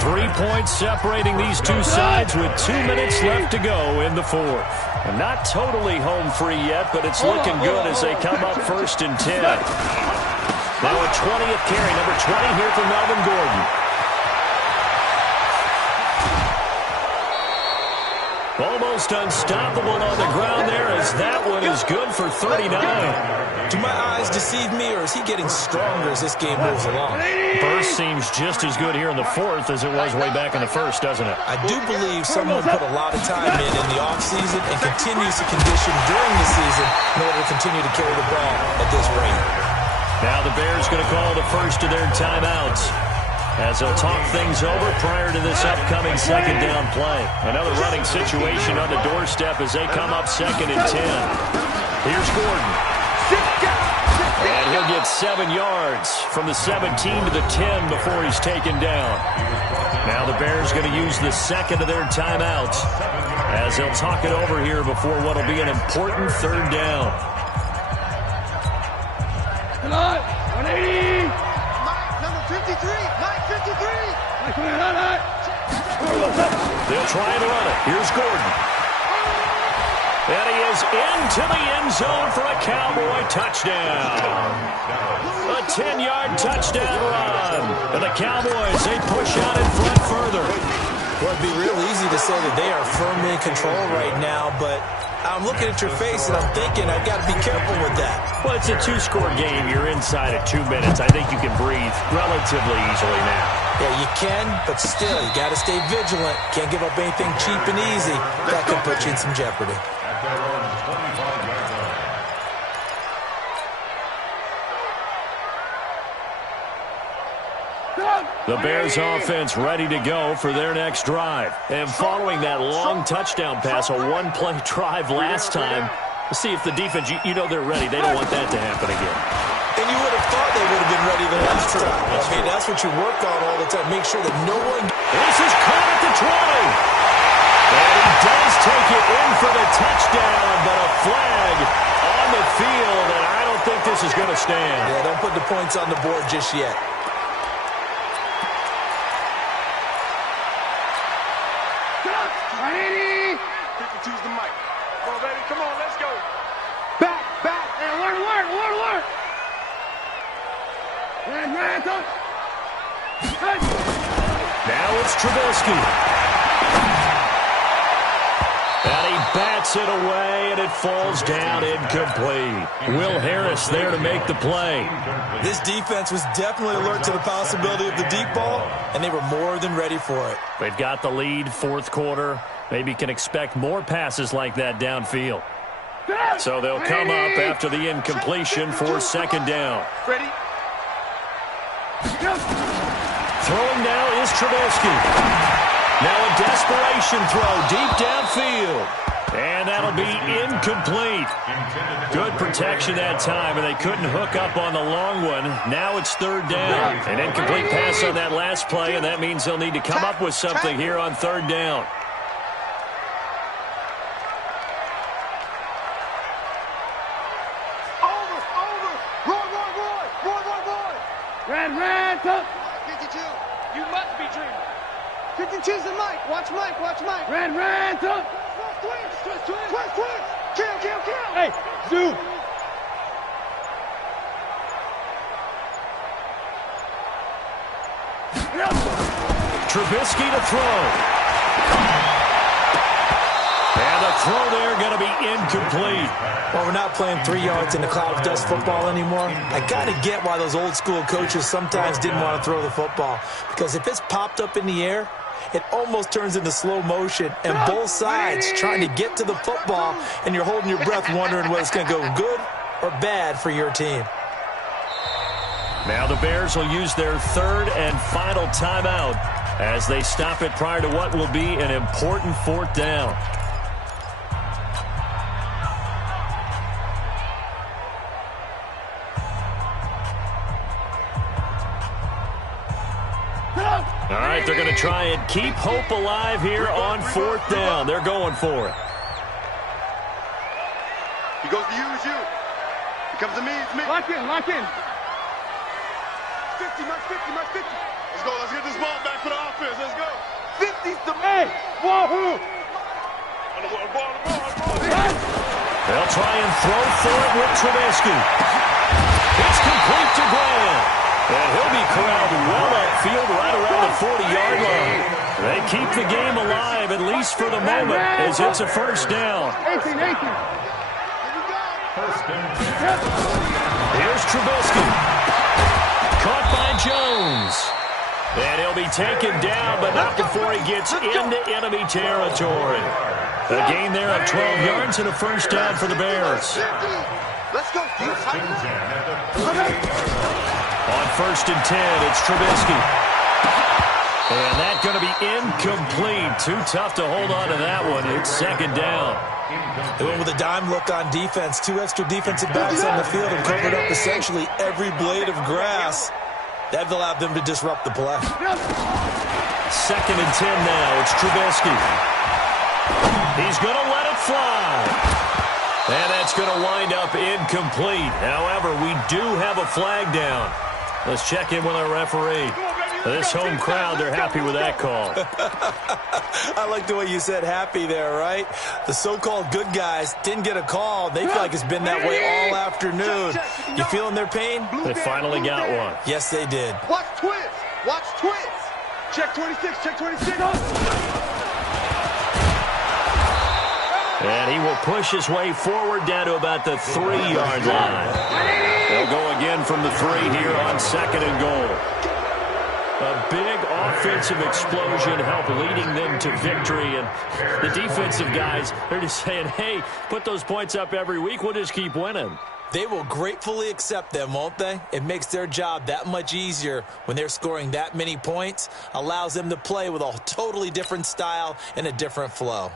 3 points separating these two sides with 2 minutes left to go in the fourth. And not totally home free yet, but it's looking good as they come up 1st and 10. Now a 20th carry, number 20 here for Melvin Gordon. Almost unstoppable on the ground there, as that one is good for 39. Do my eyes deceive me, or is he getting stronger as this game moves along? Burst seems just as good here in the fourth as it was way back in the first, doesn't it? I do believe someone put a lot of time in the offseason and continues to condition during the season in order to continue to carry the ball at this rate. Now the Bears going to call the first of their timeouts, as they'll talk things over prior to this upcoming second down play. Another running situation on the doorstep as they come up 2nd and 10. Here's Gordon. And he'll get 7 yards from the 17 to the 10 before he's taken down. Now the Bears going to use the second of their timeouts as they'll talk it over here before what will be an important 3rd down. Come on, 180. Mike, number 53. Mike, 53. They'll try and run it. Here's Gordon. And he is into the end zone for a Cowboy touchdown. A 10-yard touchdown run. And the Cowboys, they push out in front further. Well, it'd be real easy to say that they are firmly in control right now, but I'm looking at your face, and I'm thinking I've got to be careful with that. Well, it's a two-score game. You're inside at 2 minutes. I think you can breathe relatively easily now. Yeah, you can, but still, you got to stay vigilant. Can't give up anything cheap and easy. That could put you in some jeopardy. At their own 25-yard line. The Bears offense ready to go for their next drive. And following that long touchdown pass, a one-play drive last time, let's see if the defense, you know they're ready. They don't want that to happen again. And you would have thought they would have been ready the last time. I mean, that's what you work on all the time. Make sure that no one... This is caught at the 20. And he does take it in for the touchdown, but a flag on the field, and I don't think this is going to stand. Yeah, don't put the points on the board just yet. Choose the mic. Come on, baby. Come on, let's go. Back. Hey, alert. Now it's Trubisky. And he bats it away, and it falls down incomplete. Will Harris there to make the play. This defense was definitely alert to the possibility of the deep ball, and they were more than ready for it. They've got the lead, fourth quarter. Maybe can expect more passes like that downfield. So they'll come up after the incompletion for second down. Ready? Throwing now is Trubisky. Now a desperation throw deep downfield. And that'll be incomplete. Good protection that time, and they couldn't hook up on the long one. Now it's third down. An incomplete pass on that last play, and that means they'll need to come up with something here on third down. Red, up. 52. You must be dreaming. 52's the mic. Watch Mike. Red, up. Twist. Kill. Hey, zoom. Trubisky to throw. And the throw there going to be incomplete. Well, we're not playing 3 yards in the cloud of dust football anymore. I got to get why those old school coaches sometimes didn't want to throw the football. Because if it's popped up in the air, it almost turns into slow motion. And both sides trying to get to the football, and you're holding your breath wondering whether it's going to go good or bad for your team. Now the Bears will use their third and final timeout as they stop it prior to what will be an important fourth down. All right, they're going to try and keep hope alive here on fourth down. They're going for it. He goes to you, it's you. He comes to me, it's me. Lock in. 50, much 50. Let's go, let's get this ball back for the offense. Let's go. 50's the man. Wahoo! On the ball. They'll try and throw for it with Trubisky. It's complete to Graham. And he'll be corralled well upfield right around the 40-yard line. They keep the game alive, at least for the moment, as it's a first down. 18. Here's Trubisky. Caught by Jones. And he'll be taken down, but not before he gets into enemy territory. A gain there of 12 yards and a first down for the Bears. Let's go. On first and 10, it's Trubisky. And that's going to be incomplete. Too tough to hold on to that one. It's second down. They went with a dime look on defense. 2 extra defensive backs on the field and covered up essentially every blade of grass. That allowed them to disrupt the play. Second and 10 now. It's Trubisky. He's going to let it fly. And that's going to wind up incomplete. However, we do have a flag down. Let's check in with our referee. This home crowd, they're happy with that call. I like the way you said happy there, right? The so-called good guys didn't get a call. They feel like it's been that way all afternoon. You feeling their pain? They finally got one. Yes, they did. Watch twins. Check 26. And he will push his way forward down to about the 3-yard line. They'll go again from the 3 here on 2nd and goal. A big offensive explosion helped leading them to victory. And the defensive guys, they're just saying, hey, put those points up every week. We'll just keep winning. They will gratefully accept them, won't they? It makes their job that much easier when they're scoring that many points. Allows them to play with a totally different style and a different flow.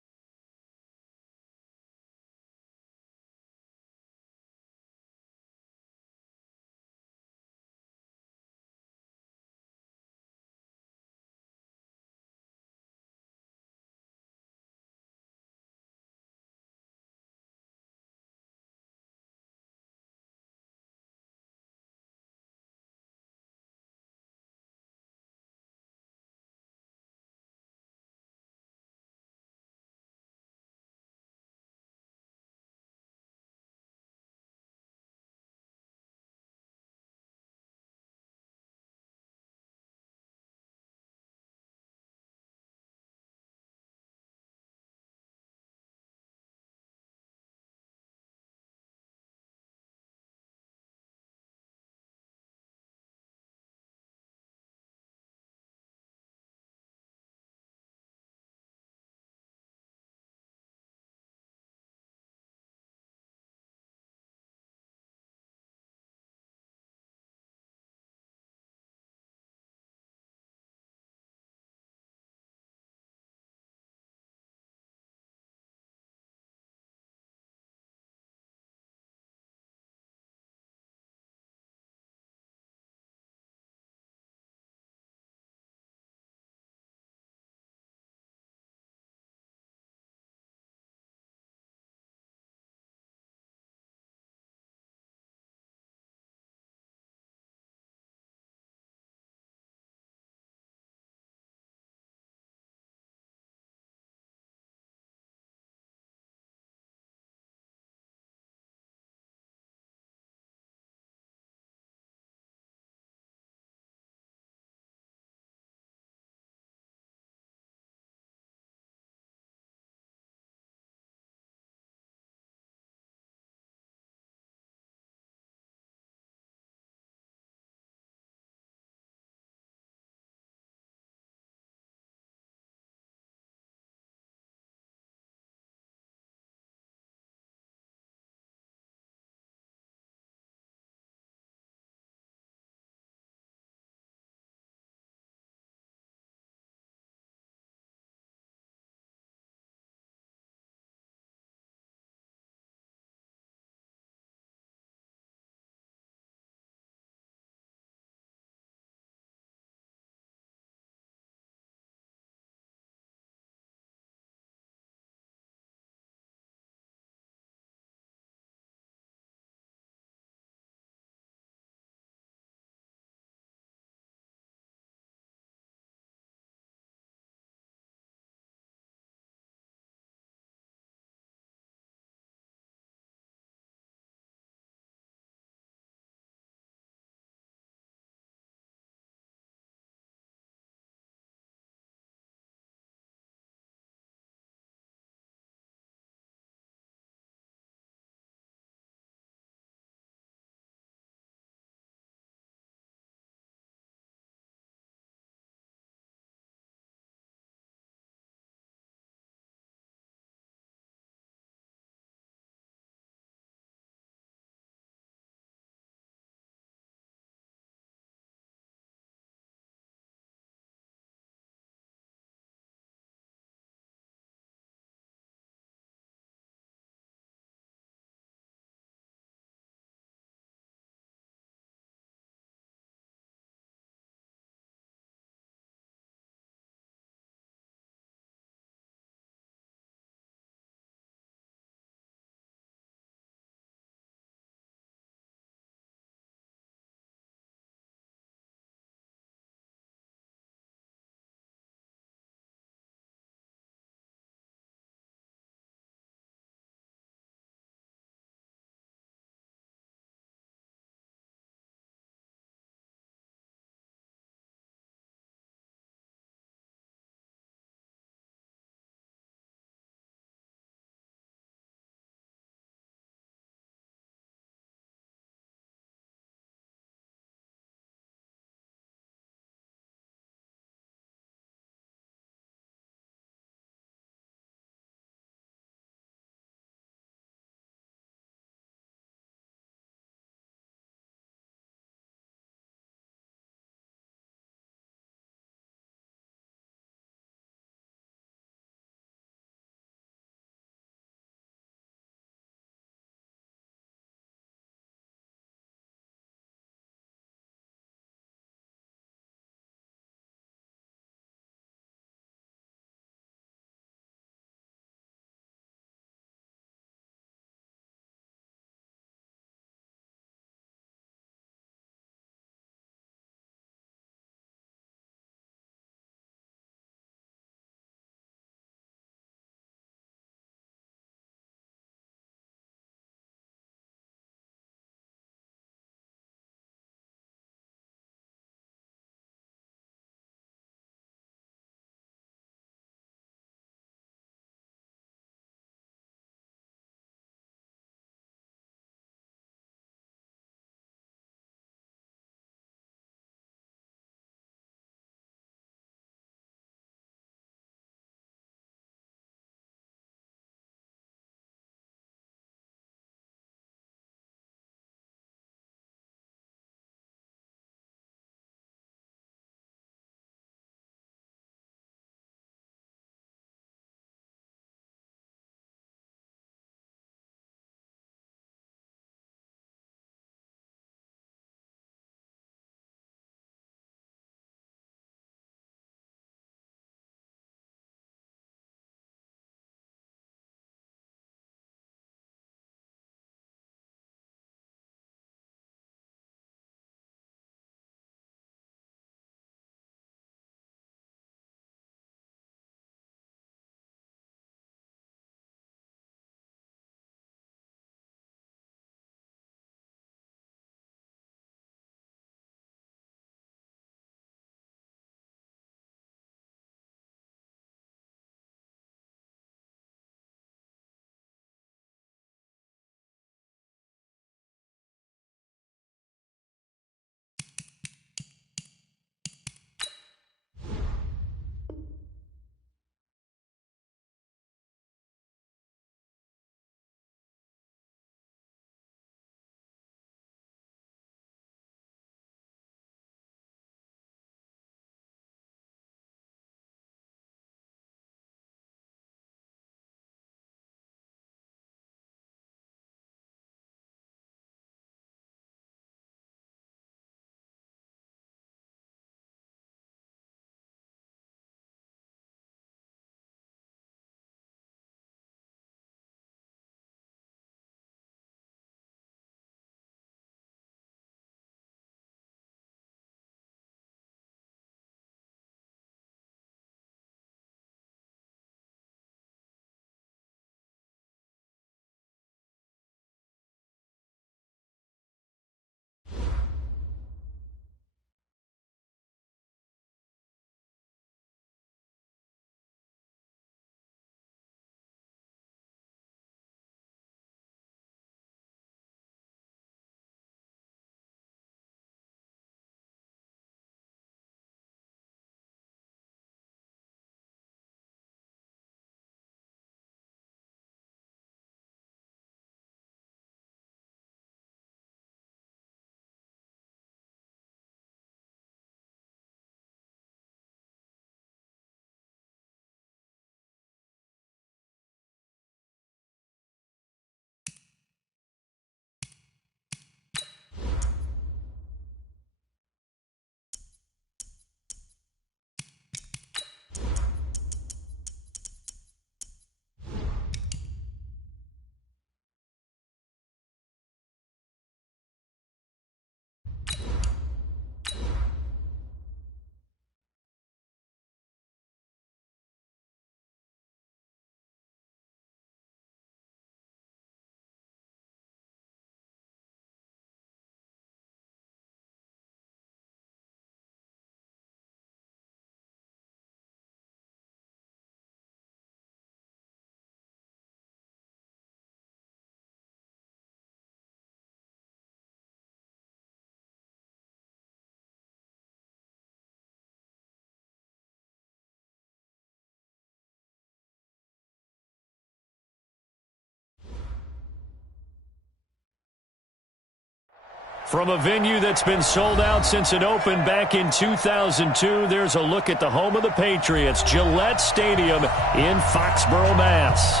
From a venue that's been sold out since it opened back in 2002, there's a look at the home of the Patriots, Gillette Stadium in Foxborough, Mass.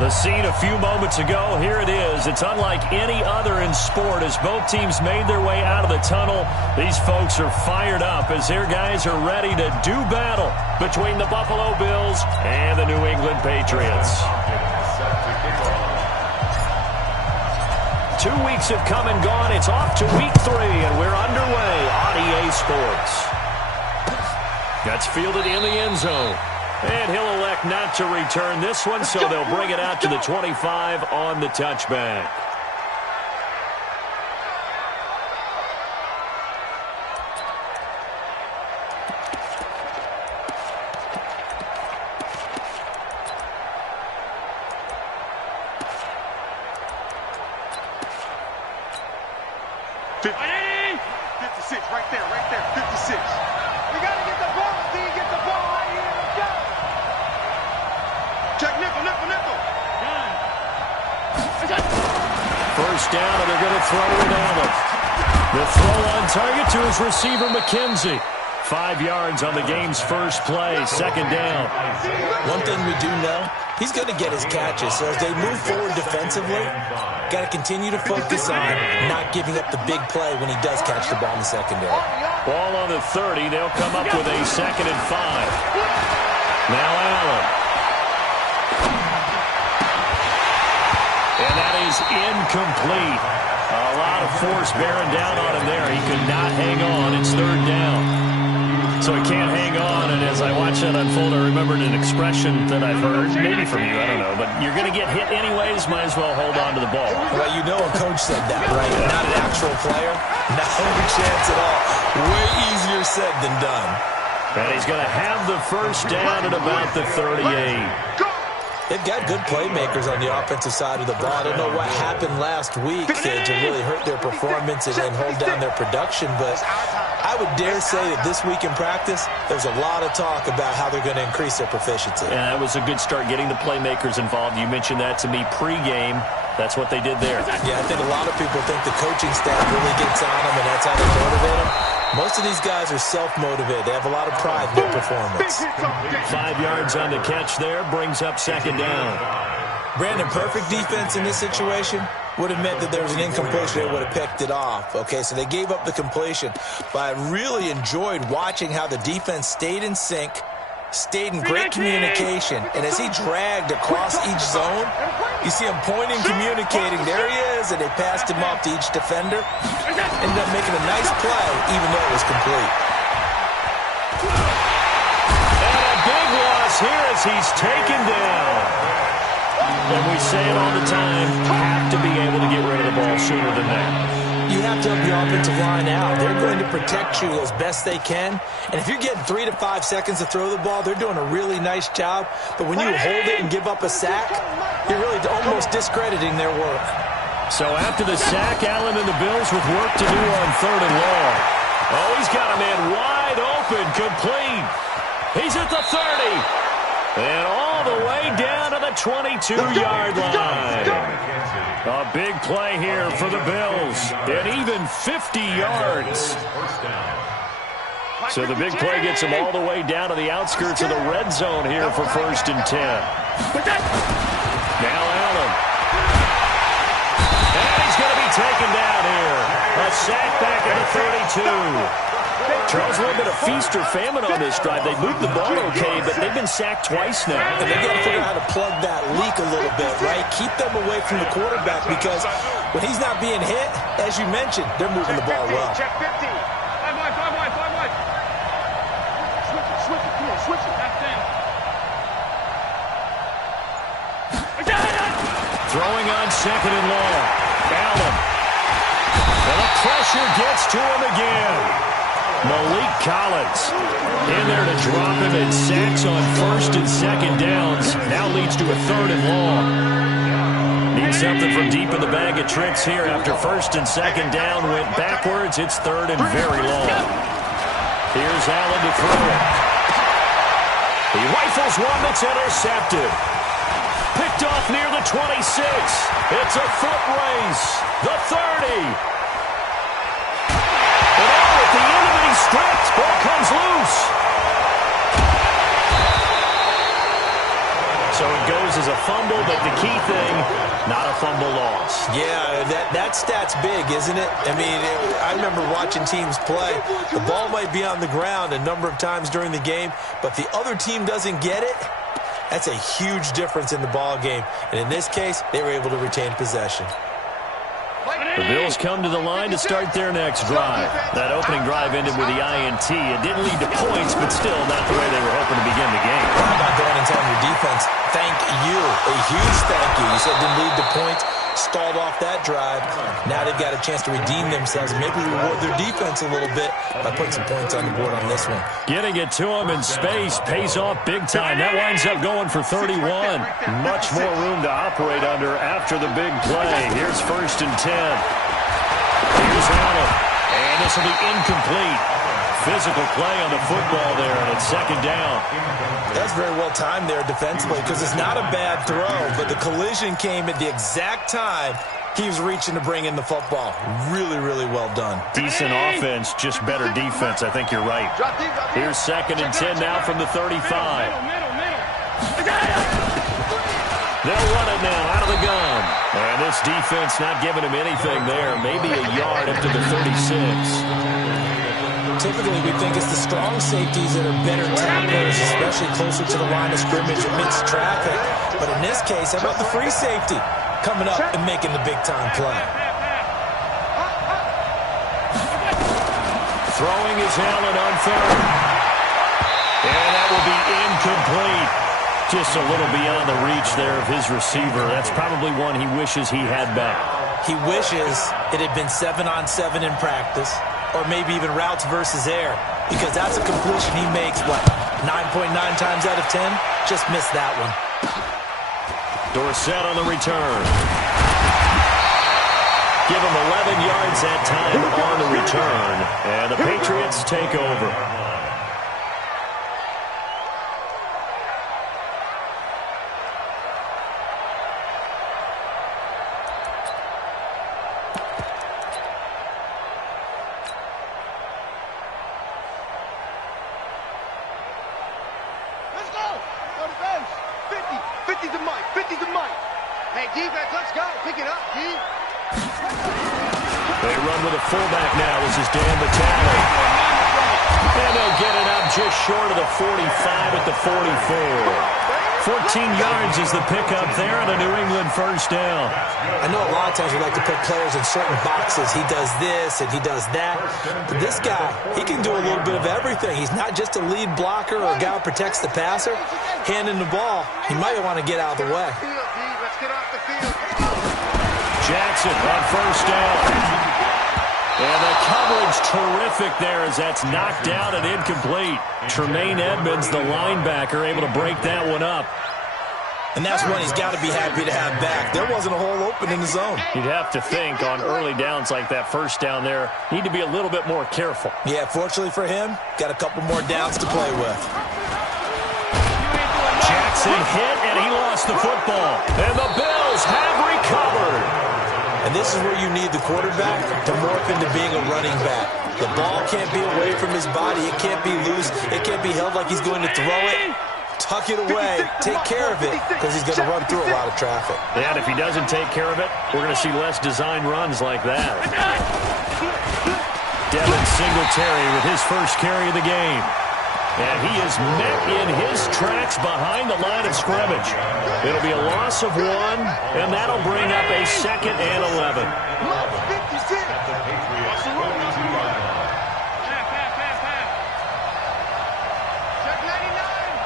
The scene a few moments ago, here it is. It's unlike any other in sport as both teams made their way out of the tunnel. These folks are fired up as their guys are ready to do battle between the Buffalo Bills and the New England Patriots. 2 weeks have come and gone. It's off to week 3, and we're underway on EA Sports. That's fielded in the end zone. And he'll elect not to return this one, so they'll bring it out to the 25 on the touchback. Right there, 56. We got to get the ball, D, get the ball right here, let's go. Check nickel. First down, and they're going to throw it Allen. The throw on target to his receiver, McKenzie. 5 yards on the game's first play, second down. One thing we do know, he's going to get his catches. So as they move forward defensively, got to continue to focus on not giving up the big play when he does catch the ball in the secondary. Ball on the 30. They'll come up with a 2nd and 5. Now Allen. And that is incomplete. A lot of force bearing down on him there. He could not hang on. It's 3rd down. So he can't hang on, and as I watch that unfold, I remembered an expression that I've heard, maybe from you, I don't know, but you're going to get hit anyways, might as well hold on to the ball. Well, you know a coach said that, right? Yeah. Not an actual player. No chance at all. Way easier said than done. And he's going to have the first down at about the 38. They've got good playmakers on the offensive side of the ball. I don't know what happened last week to really hurt their performance and hold down their production, but I would dare say that this week in practice, there's a lot of talk about how they're going to increase their proficiency. Yeah, that was a good start, getting the playmakers involved. You mentioned that to me pregame. That's what they did there. Yeah, I think a lot of people think the coaching staff really gets on them, and that's how they motivate them. Most of these guys are self-motivated. They have a lot of pride in their performance. 5 yards on the catch there, brings up 2nd down. Brandon, perfect defense in this situation would have meant that there was an incompletion. They would have picked it off. Okay, so they gave up the completion. But I really enjoyed watching how the defense stayed in sync, stayed in great communication, and as he dragged across each zone, you see him pointing, communicating. There he is, and they passed him off to each defender. Ended up making a nice play, even though it was complete. And a big loss here as he's taken down. And we say it all the time, have to be able to get rid of the ball sooner than that. You have to help your offensive line out. They're going to protect you as best they can. And if you're getting 3 to 5 seconds to throw the ball, they're doing a really nice job. But when you hold it and give up a sack, you're really almost discrediting their work. So after the sack, Allen and the Bills with work to do on 3rd and long. Oh, he's got a man wide open, complete. He's at the 30. And all the way down to the 22-yard line. A big play here for the Bills. And even 50 yards. So the big play gets them all the way down to the outskirts of the red zone here for 1st and 10. Now Allen. And he's going to be taken down here. A sack back at the 32. Charles, a little bit of feast or famine on this drive. They moved the ball okay, but they've been sacked twice now. And they've got to figure out how to plug that leak a little bit, right? Keep them away from the quarterback because when he's not being hit, as you mentioned, they're moving the ball well. Check 50. 5 wide. Switch it. That's in. Throwing on 2nd and long. Allen. And the pressure gets to him again. Malik Collins in there to drop him, and sacks on 1st and 2nd downs. Now leads to a 3rd and long. Need something from deep in the bag of tricks here after 1st and 2nd down went backwards. It's 3rd and very long. Here's Allen to throw it. He rifles one that's intercepted. Picked off near the 26. It's a foot race. The 30. stripped. Ball comes loose. So it goes as a fumble, but the key thing, not a fumble loss. Yeah, that stat's big, isn't it? I mean, I remember watching teams play. The ball might be on the ground a number of times during the game, but if the other team doesn't get it, that's a huge difference in the ball game. And in this case, they were able to retain possession. The Bills come to the line to start their next drive. That opening drive ended with the INT. It didn't lead to points, but still not the way they were hoping to begin the game. How about going and telling your defense, thank you, a huge thank you. You said it didn't lead to points, stalled off that drive. Now they've got a chance to redeem themselves, maybe reward their defense a little bit by putting some points on the board on this one. Getting it to him in space pays off big time. That winds up going for 31. Much more room to operate under after the big play. Here's 1st and 10. Here's Allen. And this will be incomplete. Physical play on the football there, and it's 2nd down. That's very well timed there defensively because it's not a bad throw, but the collision came at the exact time he was reaching to bring in the football. Really, really well done. Decent offense, just better defense. I think you're right. Here's 2nd and 10 now from the 35. They'll run it now out of the gun. And this defense not giving him anything there. Maybe a yard up to the 36. Typically, we think it's the strong safeties that are better tacklers, especially closer to the line of scrimmage amidst traffic. But in this case, how about the free safety coming up and making the big-time play? Throwing is Allen on 3rd. And that will be incomplete. Just a little beyond the reach there of his receiver. That's probably one he wishes he had back. He wishes it had been 7-on-7 in practice, or maybe even routes versus air, because that's a completion he makes, what, 9.9 times out of 10? Just missed that one. Dorsett on the return. Give him 11 yards that time on the return, and the Patriots take over. They run with a fullback now. This is Dan Vitale. And they'll get it up just short of the 45 at the 44. 14 yards is the pickup there on a New England 1st down. I know a lot of times we like to put players in certain boxes. He does this and he does that. But this guy, he can do a little bit of everything. He's not just a lead blocker or a guy who protects the passer. Handing the ball, he might want to get out of the way. Jackson on 1st down. And the coverage terrific there as that's knocked down and incomplete. Tremaine Edmonds, the linebacker, able to break that one up. And that's one he's got to be happy to have back. There wasn't a hole open in the zone. You'd have to think on early downs like that 1st down there, need to be a little bit more careful. Yeah, fortunately for him, got a couple more downs to play with. Jackson hit, and he lost the football. And the Bills have recovered. And this is where you need the quarterback to morph into being a running back. The ball can't be away from his body. It can't be loose. It can't be held like he's going to throw it. Tuck it away. Take care of it because he's going to run through a lot of traffic. Yeah, and if he doesn't take care of it, we're going to see less design runs like that. Devin Singletary with his first carry of the game. And he is met in his tracks behind the line of scrimmage. It'll be a loss of 1, and that'll bring up a 2nd and 11.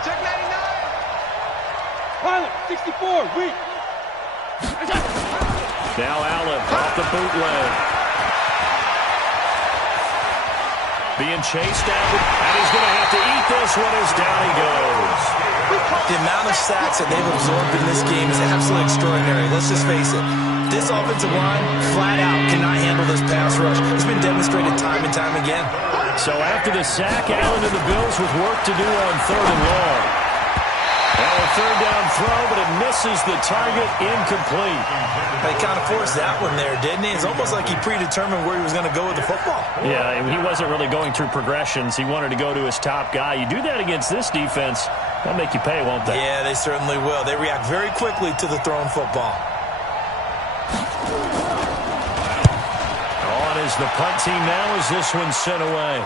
Check 99. 64, weak. Now Allen off the bootleg. Being chased out, and he's going to have to eat this one as down he goes. The amount of sacks that they've absorbed in this game is absolutely extraordinary. Let's just face it. This offensive line, flat out, cannot handle this pass rush. It's been demonstrated time and time again. So after the sack, Allen and the Bills with work to do on 3rd and long. Well, a third down throw, but it misses the target, incomplete. He kind of forced that one there, didn't he? It's almost like he predetermined where he was going to go with the football. Yeah, he wasn't really going through progressions. He wanted to go to his top guy. You do that against this defense, they'll make you pay, won't they? Yeah, they certainly will. They react very quickly to the thrown football. On is the punt team now as this one's sent away.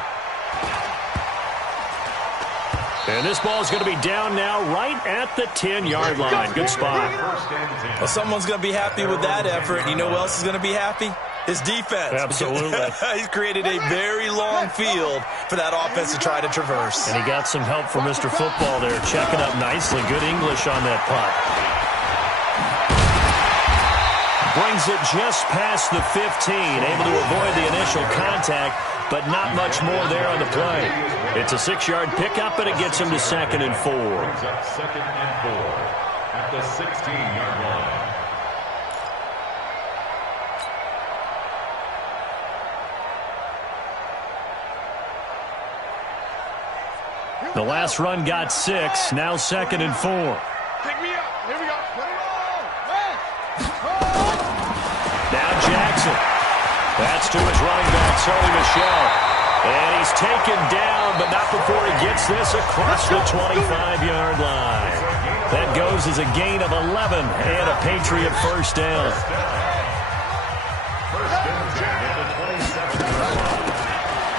And this ball is going to be down now right at the 10-yard line. Good spot. Well, someone's going to be happy with that effort. You know who else is going to be happy? His defense. Absolutely. He's created a very long field for that offense to try to traverse. And he got some help from Mr. Football there, checking up nicely. Good English on that punt. Brings it just past the 15, able to avoid the initial contact, but not much more there on the play. It's a 6-yard pickup, and it gets him to 2nd and 4. Brings up 2nd and 4 at the 16-yard line. The last run got 6, now 2nd and 4. Pick me up. Here we go. Put it on. Now Jackson. That's to his running back, Sony Michel. And he's taken down, but not before he gets this across the 25-yard line. That goes as a gain of 11 and a Patriot first down.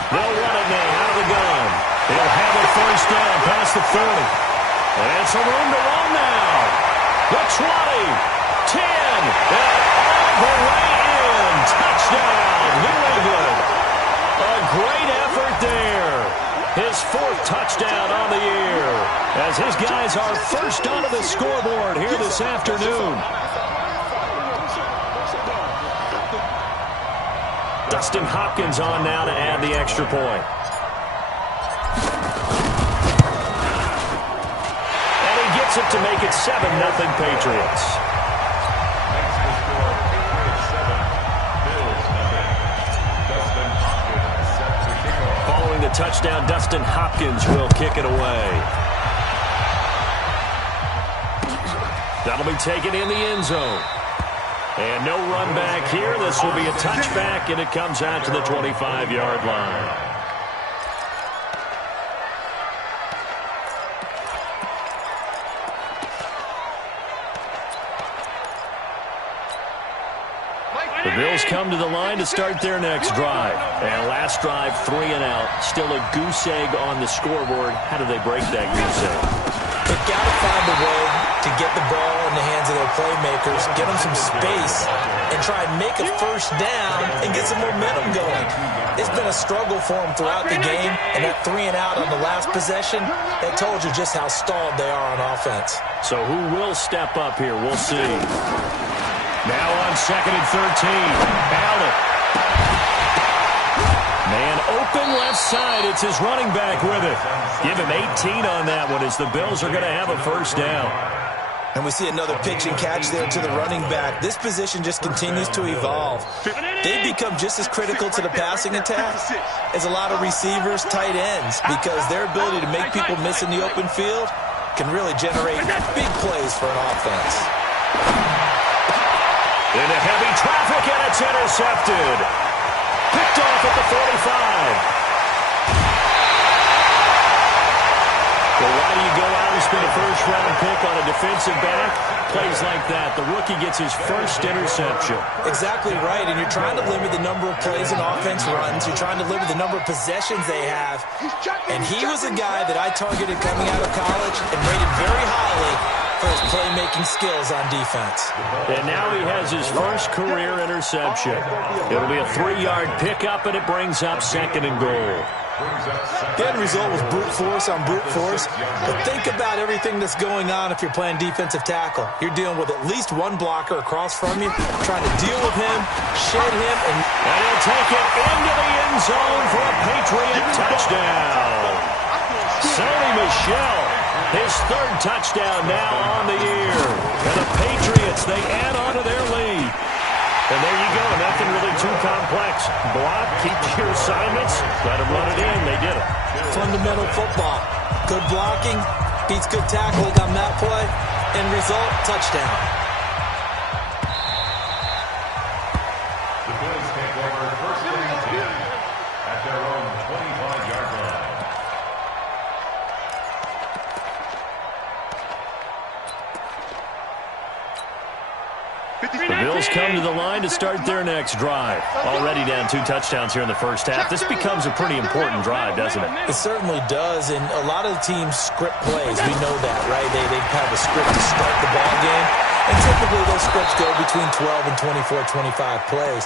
They'll run it now out of the gun. They'll have a first down past the 40. And some room to run now. The 20, 10, and all the way in. Touchdown, New England. A great effort there. His 4th touchdown on the year as his guys are first onto the scoreboard here this afternoon. Dustin Hopkins on now to add the extra point. And he gets it to make it 7-0 Patriots. The touchdown, Dustin Hopkins will kick it away. That'll be taken in the end zone. And no run back here. This will be a touchback, and it comes out to the 25-yard line. The Bills come to the line to start their next drive. And last drive, 3 and out. Still a goose egg on the scoreboard. How do they break that goose egg? They've got to find a way to get the ball in the hands of their playmakers, get them some space, and try and make a first down and get some momentum going. It's been a struggle for them throughout the game, and that 3 and out on the last possession, that told you just how stalled they are on offense. So who will step up here? We'll see. Now on 2nd and 13. Allen. Man open left side. It's his running back with it. Give him 18 on that one as the Bills are going to have a first down. And we see another pitch and catch there to the running back. This position just continues to evolve. They've become just as critical to the passing attack as a lot of receivers, tight ends, because their ability to make people miss in the open field can really generate big plays for an offense. Into heavy traffic, and it's intercepted. Picked off at the 45. Well, why do you go out and spend a first-round pick on a defensive back? Plays like that. The rookie gets his first interception. Exactly right, and you're trying to limit the number of plays and offense runs. You're trying to limit the number of possessions they have. And he was a guy that I targeted coming out of college and rated very highly for his playmaking skills on defense. And now he has his first career interception. It'll be a 3-yard pickup, and it brings up 2nd and goal. The end result was brute force on brute force. But think about everything that's going on if you're playing defensive tackle. You're dealing with at least one blocker across from you, trying to deal with him, shed him, and he'll take it into the end zone for a Patriot touchdown. Sony Michel, his 3rd touchdown now on the year. And the Patriots, they add on to their lead. And there you go, nothing really too complex. Block, keep your assignments, let them run it in. They did it. Fundamental football. Good blocking, Beats good tackling on that play. End result, touchdown. The Bills take over first and 10 at their own 25-yard line. The Bills come to the line to start their next drive. Already down 2 touchdowns here in the first half. This becomes a pretty important drive, doesn't it? It certainly does, and a lot of the teams script plays. We know that, right? They have a script to start the ball game, and typically those scripts go between 12 and 24, 25 plays.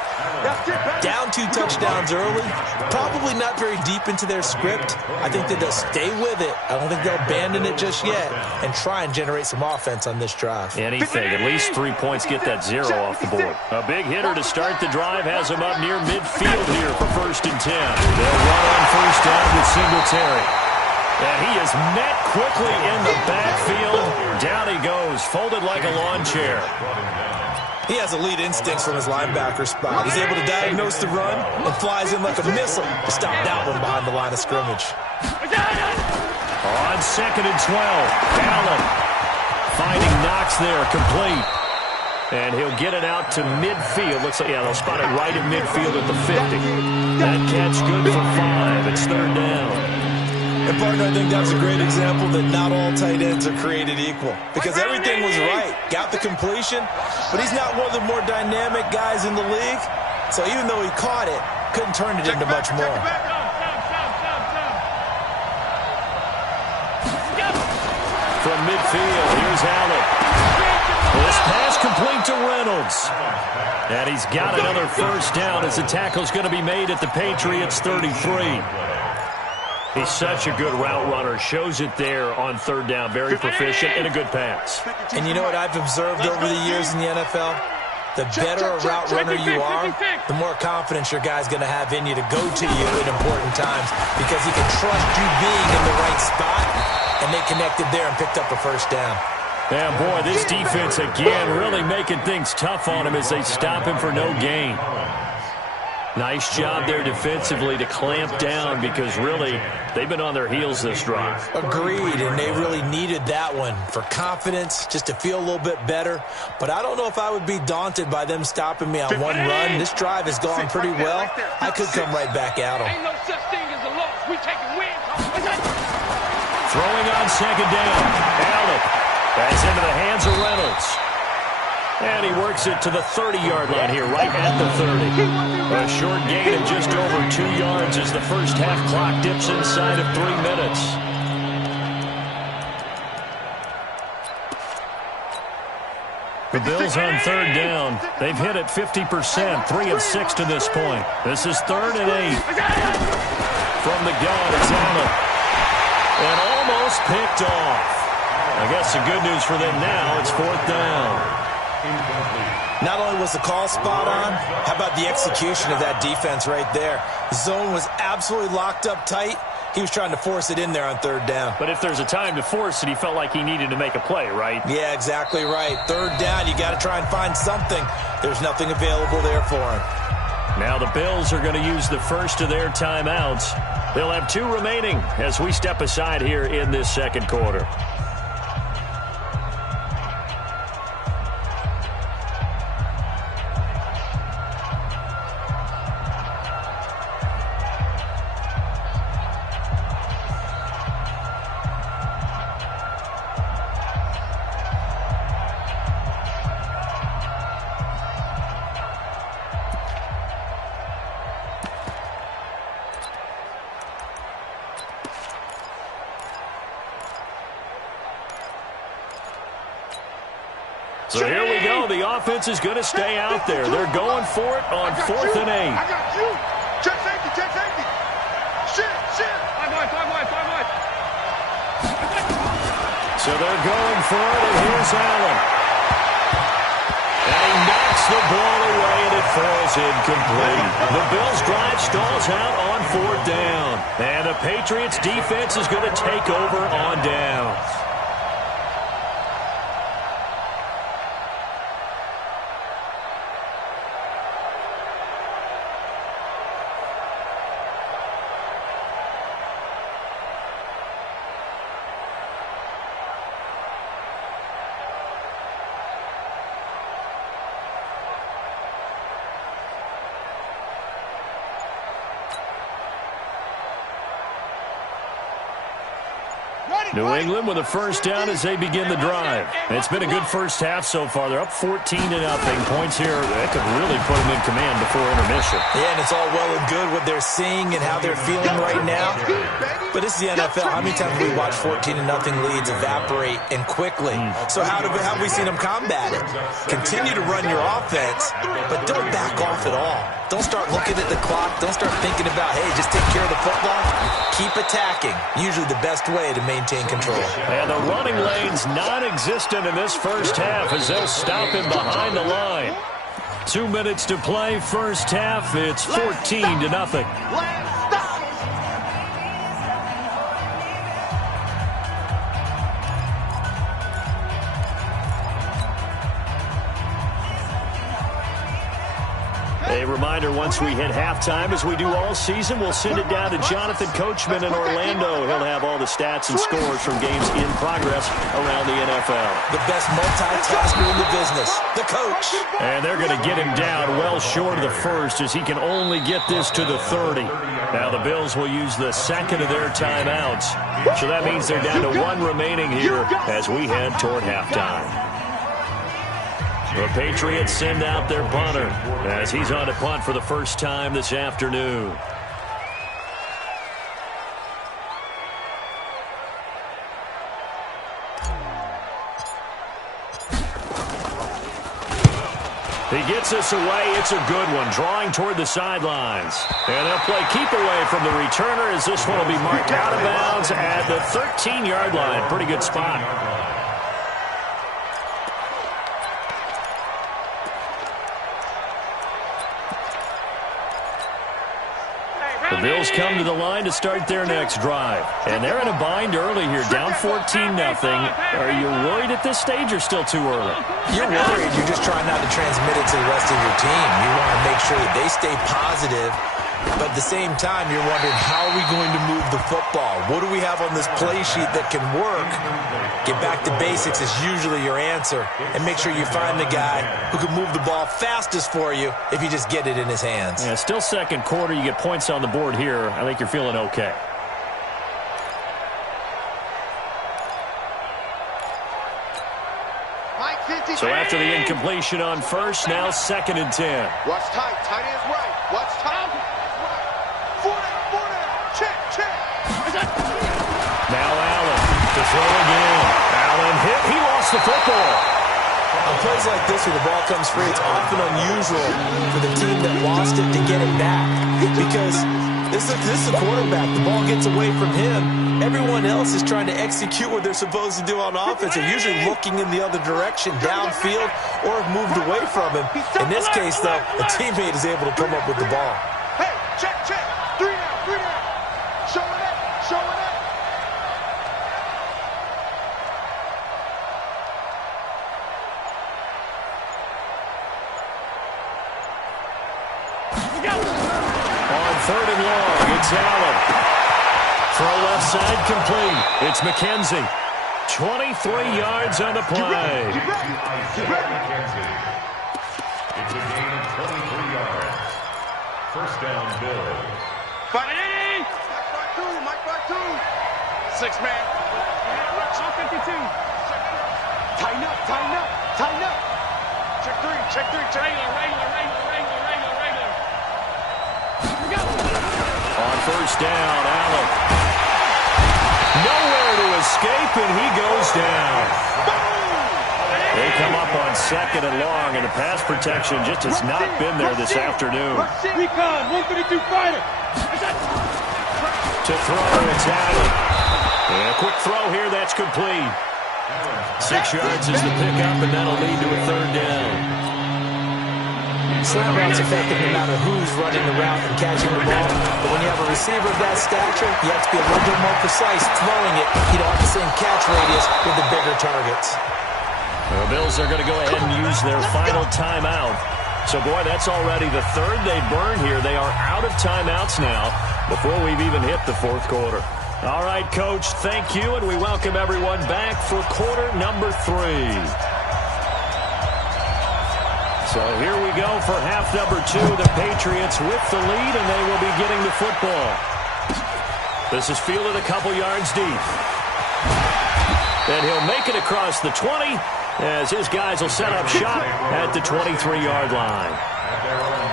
Down 2 touchdowns early, probably not very deep into their script. I think that they'll stay with it. I don't think they'll abandon it just yet and try and generate some offense on this drive. Anything, at least 3 points, get that 0 off the board. A big hitter to start the drive has him up near midfield here for first and 10. They'll run on first down with Singletary. And he is met quickly in the backfield. Down he goes, folded like a lawn chair. He has elite instincts from his linebacker spot. He's able to diagnose the run and flies in like a missile to stop that one behind the line of scrimmage. On second and 12, Allen finding Knox there, complete. And he'll get it out to midfield. Looks like, yeah, they'll spot it right in midfield at the 50. That catch good for 5. It's third down. And, partner, I think that was a great example that not all tight ends are created equal. Because everything was right. Got the completion, but he's not one of the more dynamic guys in the league. So even though he caught it, couldn't turn it into much more. From midfield, here's Allen. This pass complete to Reynolds. And he's got another first down as the tackle's going to be made at the Patriots 33. He's such a good route runner. Shows it there on third down. Very proficient and a good pass. And you know what I've observed over the years in the NFL? The better a route runner you are, the more confidence your guy's going to have in you to go to you at important times because he can trust you being in the right spot, and they connected there and picked up a first down. Yeah, boy, this defense again really making things tough on him as they stop him for no gain. Nice job there defensively to clamp down because really they've been on their heels this drive. Agreed, and they really needed that one for confidence, just to feel a little bit better. But I don't know if I would be daunted by them stopping me on one run. This drive has gone pretty well. I could come right back at them. Ain't no such thing as a loss. We taking wins. Throwing on second down. Allen. That's into the hands of Reynolds. And he works it to the 30-yard line here, right at the 30. A short gain of just over 2 yards as the first half clock dips inside of 3 minutes. The Bills on third down. They've hit it 50%, 3 of 6 to this point. This is 3rd and 8. From the gun, it's Allen. And almost picked off. I guess the good news for them now, it's 4th down. Not only was the call spot on, how about the execution of that defense right there? The zone was absolutely locked up tight. He was trying to force it in there on third down. But if there's a time to force it, he felt like he needed to make a play, right? Yeah, exactly right. Third down, you got to try and find something. There's nothing available there for him. Now the Bills are going to use the first of their timeouts. They'll have 2 remaining as we step aside here in this second quarter. So here we go. The offense is going to stay out there. They're going for it on 4th and 8. I got you. Check safety, check safety. Shit. 5 wide. So they're going for it, and here's Allen. And he knocks the ball away, and it falls incomplete. The Bills' drive stalls out on 4th down. And the Patriots' defense is going to take over on downs. New England with a first down as they begin the drive. It's been a good first half so far. They're up 14-0. Points here that could really put them in command before intermission. Yeah, and it's all well and good what they're seeing and how they're feeling right now. But this is the NFL. How many times have we watched 14-0 leads evaporate and quickly? So how have we seen them combat it? Continue to run your offense, but don't back off at all. Don't start looking at the clock. Don't start thinking about, hey, just take care of the football. Keep attacking. Usually the best way to maintain control. And the running lane's non-existent in this first half as they'll stop him behind the line. 2 minutes to play, first half. It's 14-0. A reminder, once we hit halftime, as we do all season, we'll send it down to Jonathan Coachman in Orlando. He'll have all the stats and scores from games in progress around the NFL. The best multitasker in the business, the coach. And they're going to get him down well short of the first as he can only get this to the 30. Now the Bills will use the second of their timeouts. So that means they're down to one remaining here as we head toward halftime. The Patriots send out their punter as he's on to punt for the first time this afternoon. He gets this away. It's a good one, drawing toward the sidelines. And they'll play keep away from the returner as this one will be marked out of bounds at the 13-yard line. Pretty good spot. The Bills come to the line to start their next drive. And they're in a bind early here, down 14-0. Are you worried at this stage or still too early? You're worried. You're just trying not to transmit it to the rest of your team. You want to make sure that they stay positive. But at the same time, you're wondering, how are we going to move the football? What do we have on this play sheet that can work? Get back to basics is usually your answer. And make sure you find the guy who can move the ball fastest for you if you just get it in his hands. Yeah, still second quarter. You get points on the board here. I think you're feeling okay. So after the incompletion on first, now 2nd and 10. Watch tight. Tight ends right. Watch tight. Four down. Check. Now Allen to throw again. Allen hit. He lost the football. On plays like this where the ball comes free, it's often unusual for the team that lost it to get it back. Because this is the quarterback. The ball gets away from him. Everyone else is trying to execute what they're supposed to do on offense. They're usually looking in the other direction, downfield, or have moved away from him. In this case, though, a teammate is able to come up with the ball. Hey, check. 3 down. Show it up. On 3rd and long, it's Allen. Throw left side complete. It's McKenzie. 23 yards on the play. It's a gain of 23 yards. First down, Bills. Mike Bartu. 6-man. Show 52. Tighten up. Check 3. Regular. On first down, Allen. Nowhere to escape, and he goes down. They come up on 2nd and long, and the pass protection just has not been there this afternoon. Recon, 132 fighter. To throw, it's Allen. And a quick throw here, that's complete. 6 yards is the pickup, and that'll lead to a 3rd down. Slant route's effective no matter who's running the route and catching the ball. But when you have a receiver of that stature, you have to be a little bit more precise throwing it. You don't have the same catch radius with the bigger targets. The Bills are going to go ahead and use their final timeout. So, boy, that's already the 3rd they burn here. They are out of timeouts now before we've even hit the 4th quarter. All right, Coach, thank you, and we welcome everyone back for quarter number 3. So here we go for half number 2. The Patriots with the lead, and they will be getting the football. This is fielded a couple yards deep. And he'll make it across the 20 as his guys will set up shop at the 23-yard line. At their own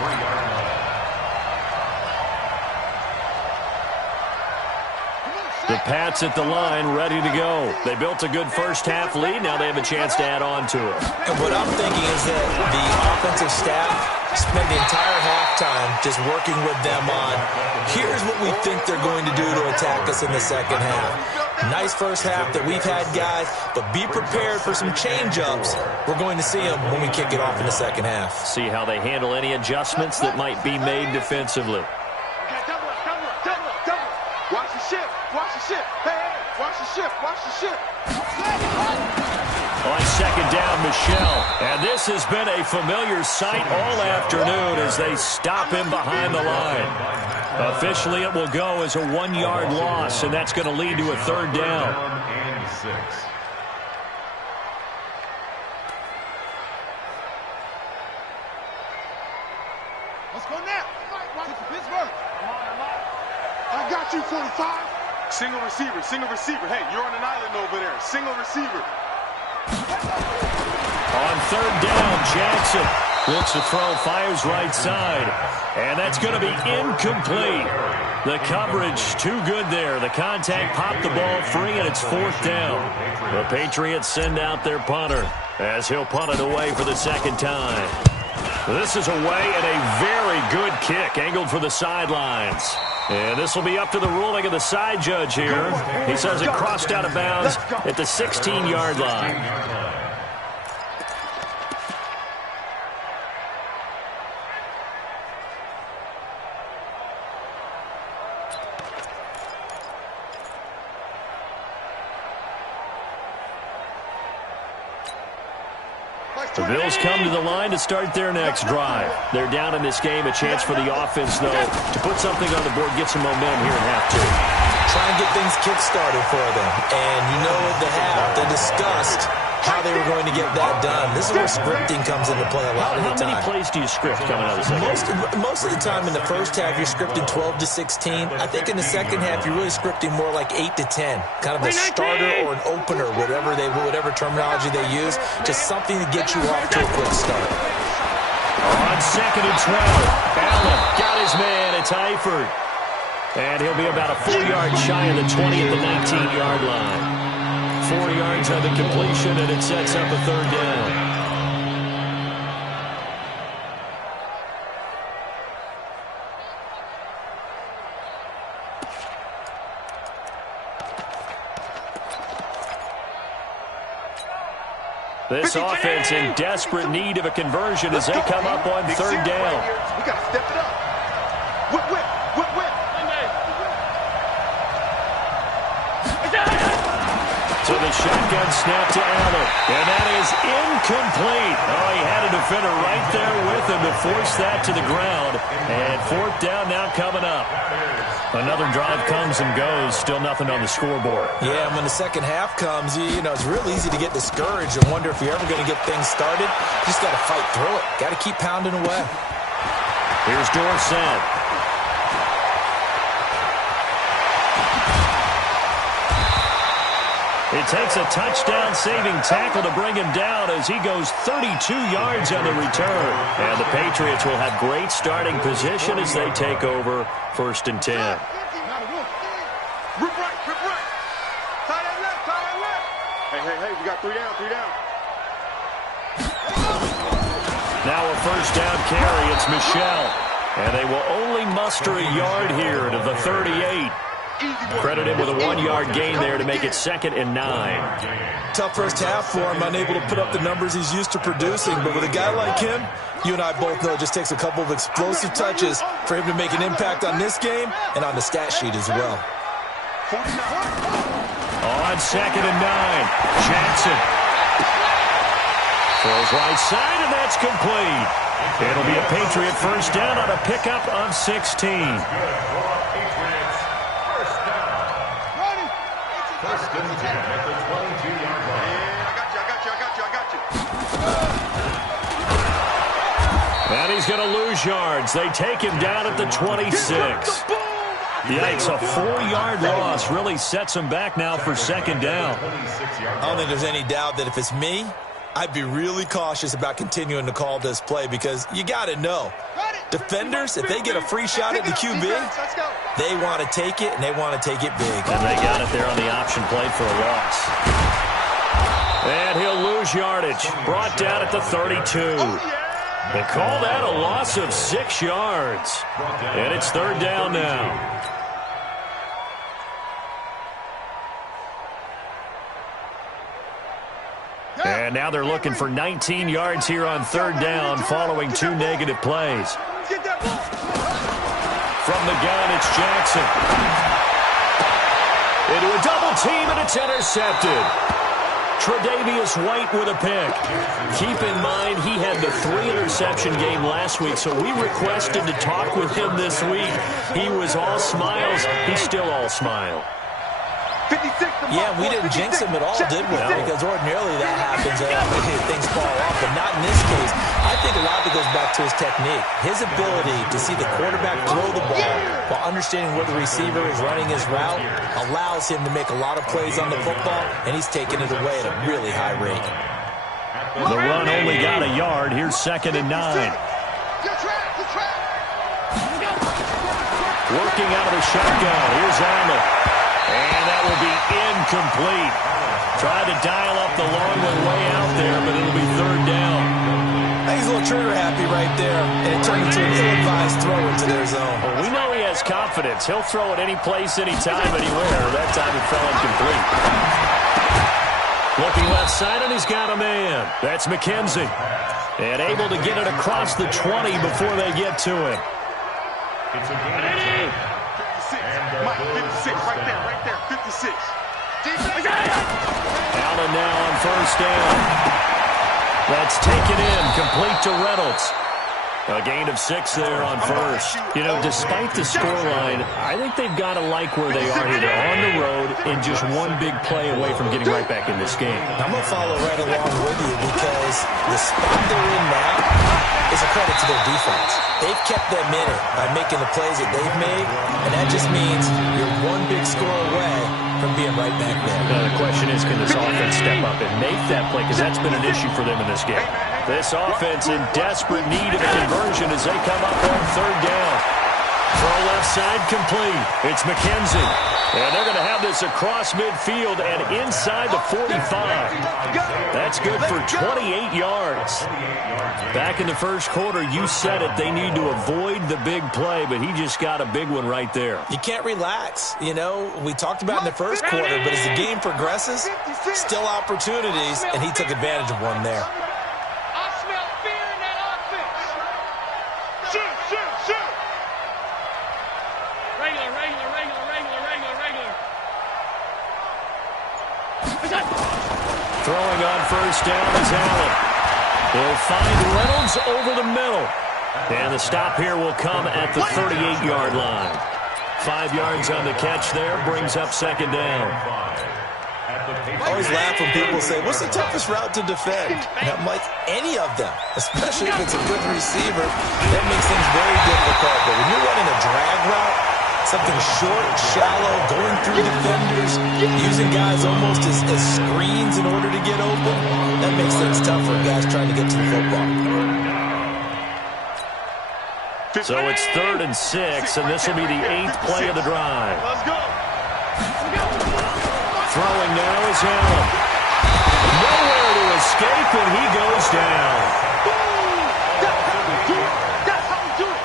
23-yard line. The Pats at the line, ready to go. They built a good first-half lead. Now they have a chance to add on to it. And what I'm thinking is that the offensive staff spent the entire halftime just working with them on, here's what we think they're going to do to attack us in the second half. Nice first half that we've had, guys, but be prepared for some change-ups. We're going to see them when we kick it off in the second half. See how they handle any adjustments that might be made defensively. Watch the shift. Watch the shift. Hey, watch the shift. Watch the shift. On second down, Michelle. And this has been a familiar sight all afternoon as they stop him behind the line. Officially, it will go as a 1-yard loss, and that's going to lead to a third down. And 6. Let's go now. Watch it, Pittsburgh. I got you, 45. Single receiver, single receiver. Hey, you're on an island over there. Single receiver. On third down, Jackson looks to throw, fires right side. And that's going to be incomplete. The coverage too good there. The contact popped the ball free, and it's fourth down. The Patriots send out their punter as he'll punt it away for the second time. This is away and a very good kick, angled for the sidelines. And this will be up to the ruling of the side judge here. He says it crossed out of bounds at the 16-yard line. The Bills come to the line to start their next drive. They're down in this game. A chance for the offense, though, to put something on the board, get some momentum here in half two. Try and get things kick-started for them. And you know at the half, they discussed how they were going to get that done. This is where scripting comes into play a lot of the time. How many plays do you script coming out of the second? Most of the time in the first half, you're scripting 12 to 16. I think in the second half, you're really scripting more like 8 to 10. Kind of a starter or an opener, whatever terminology they use. Just something to get you off to a quick start. On second and 12, Allen got his man. It's Eifert. And he'll be about a 4-yard shy of the 20 at the 19-yard line. 4 yards on the completion, and it sets up a third down. This offense in desperate need of a conversion as they come up on third down. We got to step it up. Whip, whip, whip, whip. So the shotgun snap to Allen, and that is incomplete. Oh, he had a defender right there with him to force that to the ground. And fourth down now coming up. Another drive comes and goes, still nothing on the scoreboard. Yeah, and when the second half comes, you know, it's real easy to get discouraged and wonder if you're ever going to get things started. You just got to fight through it. Got to keep pounding away. Here's Dorsett. It takes a touchdown-saving tackle to bring him down as he goes 32 yards on the return. And the Patriots will have great starting position as they take over first and 10. Rip right, rip right. Tie that left, tie that left. Hey, we got 3 down, 3 down. Now a first down carry, it's Michelle. And they will only muster a yard here to the 38. Credit him with a 1-yard gain there to make it 2nd and 9. Tough first half for him, unable to put up the numbers he's used to producing. But with a guy like him, you and I both know it just takes a couple of explosive touches for him to make an impact on this game and on the stat sheet as well. On 2nd and 9, Jackson throws right side, and that's complete. It'll be a Patriot first down on a pickup of 16. First and 10 at the 22-yard line. I got you. And he's going to lose yards. They take him down at the 26. Yikes, a 4-yard loss really sets them back now for second down. I don't think there's any doubt that if it's me, I'd be really cautious about continuing to call this play because you got to know. Defenders, if they get a free shot at the QB, they want to take it, and they want to take it big. And they got it there on the option play for a loss. And he'll lose yardage. Brought down at the 32. They call that a loss of 6 yards. And it's third down now. And now they're looking for 19 yards here on third down following 2 negative plays. From the gun, it's Jackson. Into a double team, and it's intercepted. Tre'Davious White with a pick. Keep in mind, he had the 3-interception game last week, so we requested to talk with him this week. He was all smiles. He's still all smile. Yeah, we didn't jinx him at all, did we? No. Because ordinarily that happens. Things fall off, but not in this case. I think a lot of it goes back to his technique. His ability to see the quarterback throw the ball while understanding where the receiver is running his route allows him to make a lot of plays on the football, and he's taking it away at a really high rate. The run only got a yard. Here's 2nd and 9. Working out of the shotgun. Here's Allen. And that will be incomplete. Tried to dial up the long one way out there, but it'll be third down. I think he's a little trigger happy right there, and it turned into an ill-advised throw into their zone. Well, we know he has confidence. He'll throw it any place, anytime, anywhere. That time it fell incomplete. Looking left side, and he's got a man. That's McKenzie. And able to get it across the 20 before they get to him. It's a game. Mike, 56, right there, 56. Allen now on first down. That's taken in, complete to Reynolds. A gain of 6 there on first. You know, despite the scoreline, I think they've got to like where they are here. They're on the road and just one big play away from getting right back in this game. I'm going to follow right along with you because the spot they're in now is a credit to their defense. They've kept them in it by making the plays that they've made, and that just means you're one big score away from being right back there. Now the question is, can this offense step up and make that play? Because that's been an issue for them in this game. This offense in desperate need of a conversion as they come up on third down. Throw left side complete. It's McKenzie. And they're going to have this across midfield and inside the 45. That's good for 28 yards. Back in the first quarter, you said it, they need to avoid the big play, but he just got a big one right there. You can't relax. You know, we talked about in the first quarter, but as the game progresses, still opportunities, and he took advantage of one there. I smell fear in that offense. Shoot. Regular. Throwing on first down is Allen. He'll find Reynolds over the middle. And the stop here will come at the 38-yard line. 5 yards on the catch there, brings up second down. I always laugh when people say, what's the toughest route to defend? And I'm like, any of them, especially if it's a good receiver. That makes things very difficult. But when you're running a drag route, something short, shallow, going through defenders, using guys almost as screens in order to get open, that makes things tough for guys trying to get to the football. So it's 3rd and 6, and this will be the 8th play of the drive. Let's go. Throwing now is Allen. Nowhere to escape, and he goes down. That's how we do it.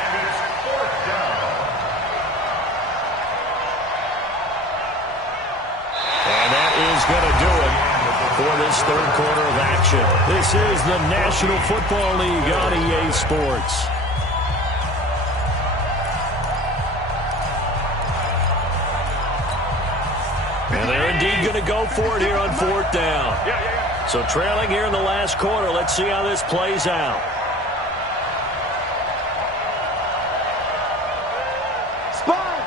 And that is going to do it for this third quarter of action. This is the National Football League on EA Sports. And they're indeed going to go for it here on 4th down. So trailing here in the last quarter. Let's see how this plays out. Sponge.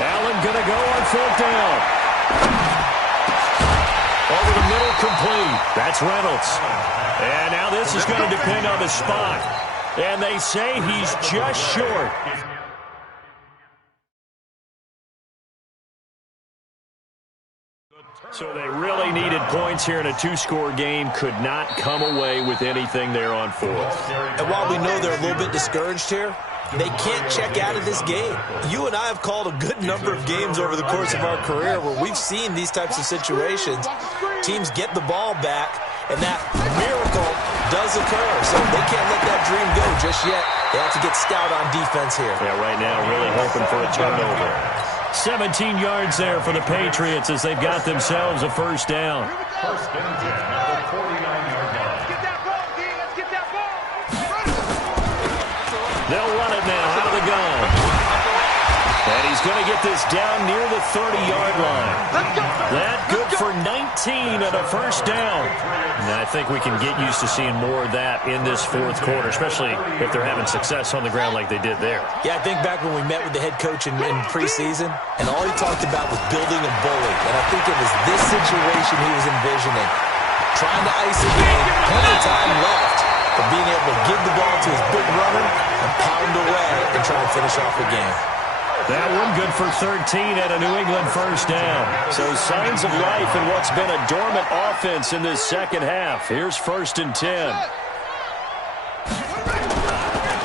Allen going to go on 4th down. Over the middle, complete. That's Reynolds. And now this is going to depend on the spot. And they say he's just short. So they really needed points here in a two-score game. Could not come away with anything there on fourth. And while we know they're a little bit discouraged here, they can't check out of this game. You and I have called a good number of games over the course of our career where we've seen these types of situations. Teams get the ball back, and that miracle does occur. So they can't let that dream go just yet. They have to get stout on defense here. Yeah, right now really hoping for a turnover. 17 yards there for the Patriots as they've got themselves a first down. First and 10 at the 49-yard line. Let's get that ball, D. Let's get that ball. They'll run it now out of the gun. And he's going to get this down near the 30-yard line. That good for 19 and a first down. And I think we can get used to seeing more of that in this fourth quarter, especially if they're having success on the ground like they did there. Yeah, I think back when we met with the head coach in preseason, and all he talked about was building a bully. And I think it was this situation he was envisioning. Trying to ice a game, plenty of time left, but being able to give the ball to his big runner and pound away and try to finish off the game. That one good for 13 and a New England first down. So signs of life in what's been a dormant offense in this second half. Here's first and 10.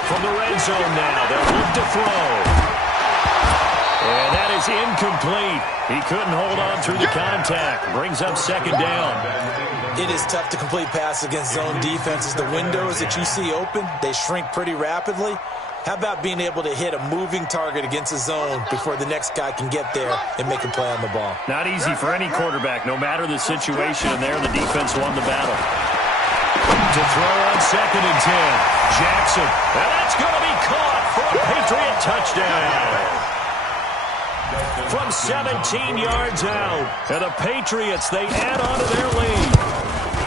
From the red zone now, they'll look to throw. And that is incomplete. He couldn't hold on through the contact. Brings up second down. It is tough to complete passes against zone defenses. The windows that you see open, they shrink pretty rapidly. How about being able to hit a moving target against a zone before the next guy can get there and make a play on the ball? Not easy for any quarterback, no matter the situation, and there the defense won the battle. To throw on second and 10. Jackson. And that's going to be caught for a Patriot touchdown. From 17 yards out. And the Patriots, they add on to their lead.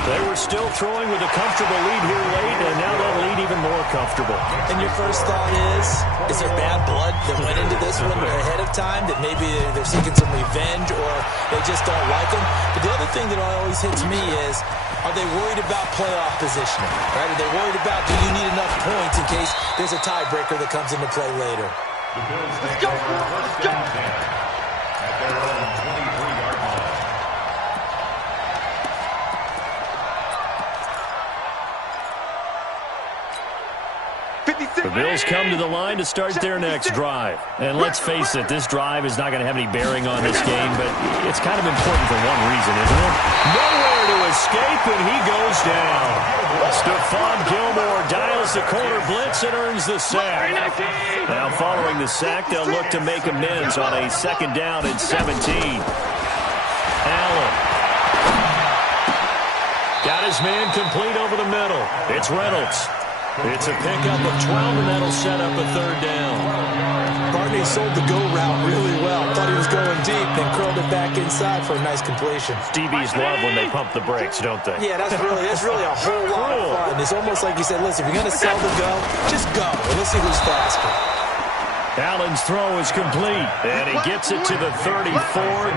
They were still throwing with a comfortable lead here late, and now they'll lead even more comfortable. And your first thought is there bad blood that went into this one ahead of time, that maybe they're seeking some revenge or they just don't like them? But the other thing that always hits me is, are they worried about playoff positioning? Right? Are they worried about, do you need enough points in case there's a tiebreaker that comes into play later? The Bills take over first and 10 at their own 23-yard line. The Bills come to the line to start their next drive. And let's face it, this drive is not going to have any bearing on this game, but it's kind of important for one reason, isn't it? Nowhere to escape, and he goes down. Stephon Gilmore dials the corner blitz and earns the sack. Now following the sack, they'll look to make amends on a second down and 17. Allen. Got his man complete over the middle. It's Reynolds. It's a pickup of 12, and that'll set up a third down. Barney sold the go route really well. Thought he was going deep, then curled it back inside for a nice completion. DBs love when they pump the brakes, don't they? Yeah, that's really a whole lot of fun. It's almost like you said, listen, if you're going to sell the go, just go, and let's see who's faster. Allen's throw is complete, and he gets it to the 34.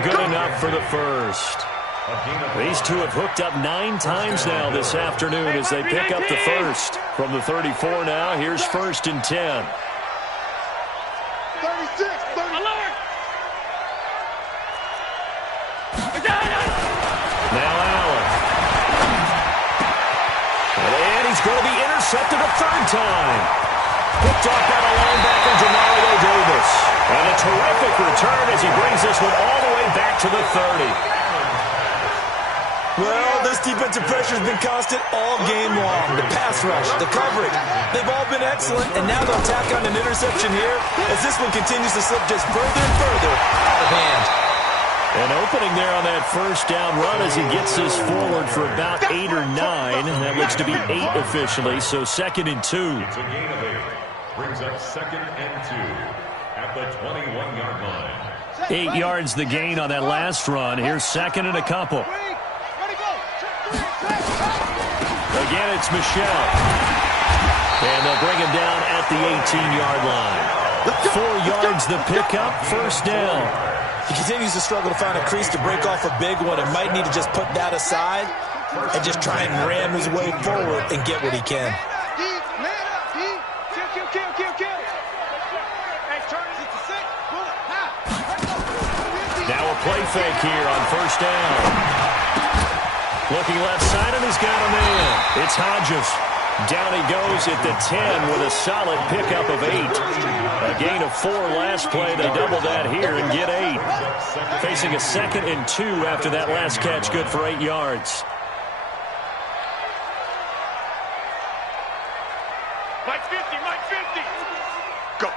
Good enough for the first. These two have hooked up 9 times now this afternoon as they pick up the first. From the 34 now, here's first and 10. 36, 30. Now Allen. And he's going to be intercepted a third time. Picked off by the linebacker, Demario Davis. And a terrific return as he brings this one all the way back to the 30. Well, this defensive pressure has been constant all game long. The pass rush, the coverage, they've all been excellent, and now they'll tack on an interception here as this one continues to slip just further and further out of hand. An opening there on that first down run as he gets this forward for about 8 or 9. That looks to be 8 officially, so second and 2. It's a gain of 8. Brings up second and 2 at the 21-yard line. 8 yards the gain on that last run. Here's second and a couple. Again, it's Michel. And they'll bring him down at the 18-yard line. 4 yards the pickup, first down. He continues to struggle to find a crease to break off a big one and might need to just put that aside and just try and ram his way forward and get what he can. Now a play fake here on first down. Looking left side, and he's got a man. It's Hodges. Down he goes at the 10 with a solid pickup of 8. A gain of 4 last play. They double that here and get 8. Facing a 2nd and 2 after that last catch, good for 8 yards. Mike 50, Mike 50. Go.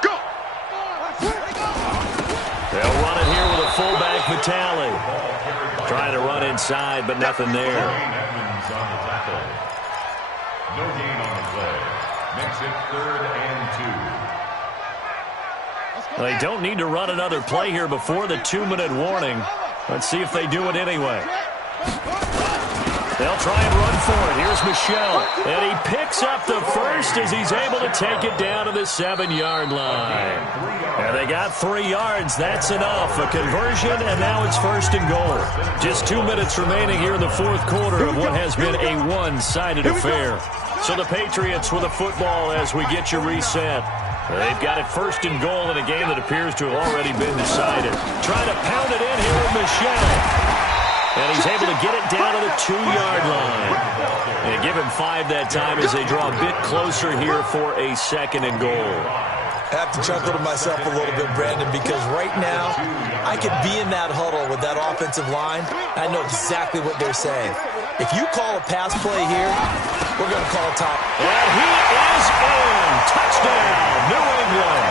Go. They'll run it here with a fullback, Vitale. Trying to run inside, but nothing there. No gain on the play. Makes it 3rd and 2. They don't need to run another play here before the 2-minute warning. Let's see if they do it anyway. They'll try and run for it. Here's Michel. And he picks up the first as he's able to take it down to the 7-yard line. And they got 3 yards. That's enough. A conversion, and now it's 1st and goal. Just 2 minutes remaining here in the 4th quarter of what has been a one-sided affair. So the Patriots with a football as we get you reset. They've got it 1st and goal in a game that appears to have already been decided. Trying to pound it in here with Michel. And he's able to get it down to the 2-yard line. And give him 5 that time as they draw a bit closer here for a 2nd and goal. I have to chuckle to myself a little bit, Brandon, because right now I could be in that huddle with that offensive line. I know exactly what they're saying. If you call a pass play here, we're going to call a top. And he is in. Touchdown, New England.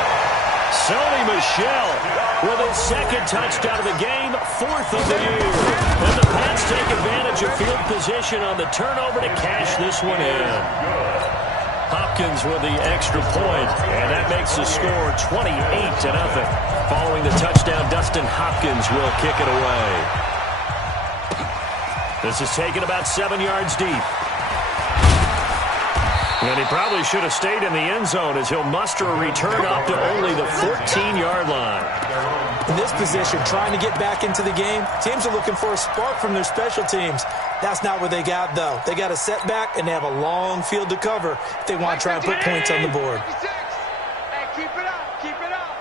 Sony Michel with his 2nd touchdown of the game, 4th of the year. And the Pats take advantage of field position on the turnover to cash this one in. Hopkins with the extra point, and that makes the score 28-0. Following the touchdown, Dustin Hopkins will kick it away. This is taken about 7 yards deep. And he probably should have stayed in the end zone as he'll muster a return up to only the 14-yard line. In this position, trying to get back into the game, teams are looking for a spark from their special teams. That's not what they got, though. They got a setback, and they have a long field to cover if they want to try and put points on the board. Hey, keep it up. Keep it up.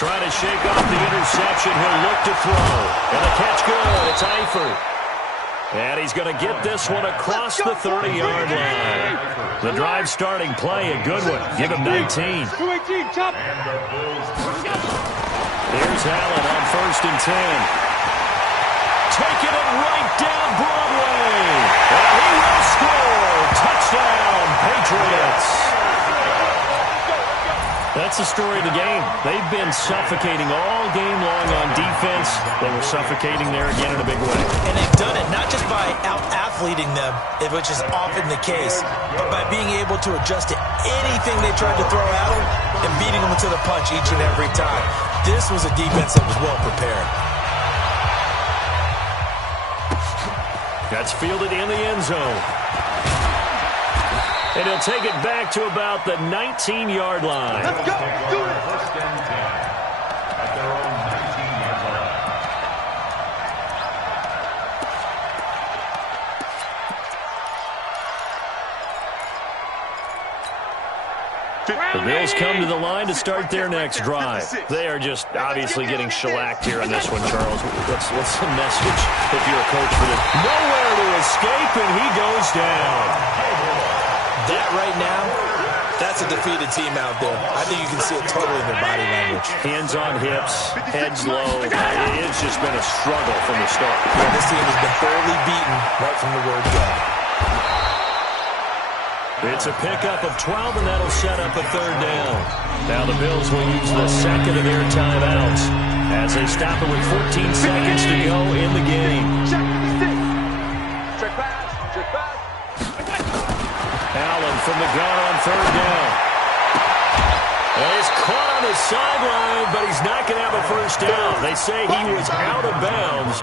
Trying to shake off the interception. He'll look to throw. And the catch good. It's Eifert. And he's going to get this one across the 30-yard line. The drive starting play, a good one. Give him 19. Here's Allen on 1st and 10. Taking it right down Broadway. And he will score. Touchdown, Patriots. That's the story of the game. They've been suffocating all game long on defense. They were suffocating there again in a big way. And they've done it not just by out-athleting them, which is often the case, but by being able to adjust to anything they tried to throw at them and beating them to the punch each and every time. This was a defense that was well prepared. That's fielded in the end zone. And he'll take it back to about the 19-yard line. Let's go. Do it. 1st and 10 at their own 19-yard line. The Bills come to the line to start their next drive. They are just obviously getting shellacked here in this one, Charles. What's the message if you're a coach for this? Nowhere to escape, and he goes down. That right now, that's a defeated team out there. I think you can see it totally in their body language. Hands on hips, heads low. It's just been a struggle from the start. Yeah, this team has been thoroughly beaten right from the word go. It's a pickup of 12, and that'll set up a 3rd down. Now the Bills will use the 2nd of their timeouts as they stop it with 14 seconds to go in the game. Check pass. Check pass. Allen from the gun on 3rd down. And he's caught on the sideline, but he's not going to have a 1st down. They say he was out of bounds.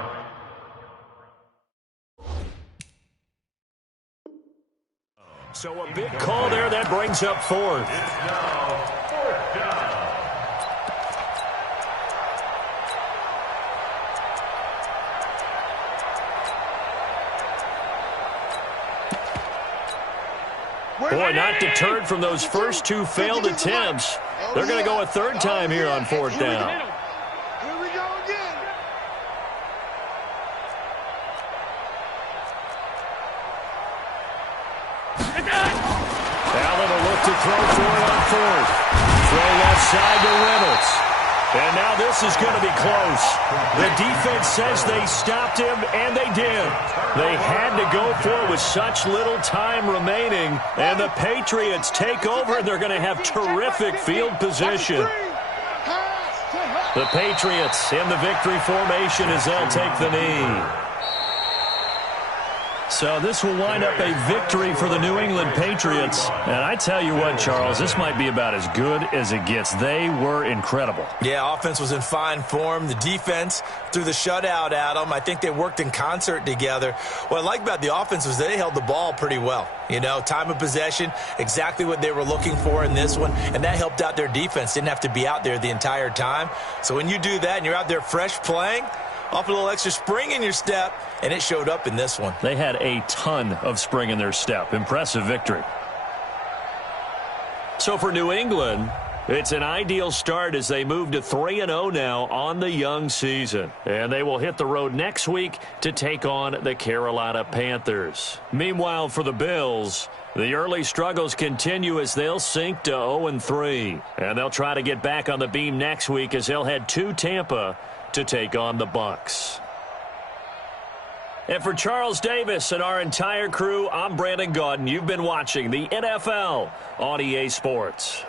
So a big call there. That brings up 4th. It's now 4th down. Boy, not deterred from those first two failed attempts. They're going to go a third time here on fourth down. Here we go again. Allen will look to throw for it on fourth. Throw left side to Reynolds. And now this is going to be close. The defense says they stopped him, and they did. They had to go for it with such little time remaining. And the Patriots take over, and they're going to have terrific field position. The Patriots in the victory formation as they'll take the knee. So this will wind up a victory for the New England Patriots. And I tell you what, Charles, this might be about as good as it gets. They were incredible. Yeah, offense was in fine form. The defense threw the shutout at them. I think they worked in concert together. What I like about the offense was they held the ball pretty well. You know, time of possession, exactly what they were looking for in this one. And that helped out their defense. Didn't have to be out there the entire time. So when you do that and you're out there fresh playing, off a little extra spring in your step, and it showed up in this one. They had a ton of spring in their step. Impressive victory. So for New England, it's an ideal start as they move to 3-0 now on the young season. And they will hit the road next week to take on the Carolina Panthers. Meanwhile, for the Bills, the early struggles continue as they'll sink to 0-3. And they'll try to get back on the beam next week as they'll head to Tampa to take on the Bucs. And for Charles Davis and our entire crew, I'm Brandon Gaudin. You've been watching the NFL on EA Sports.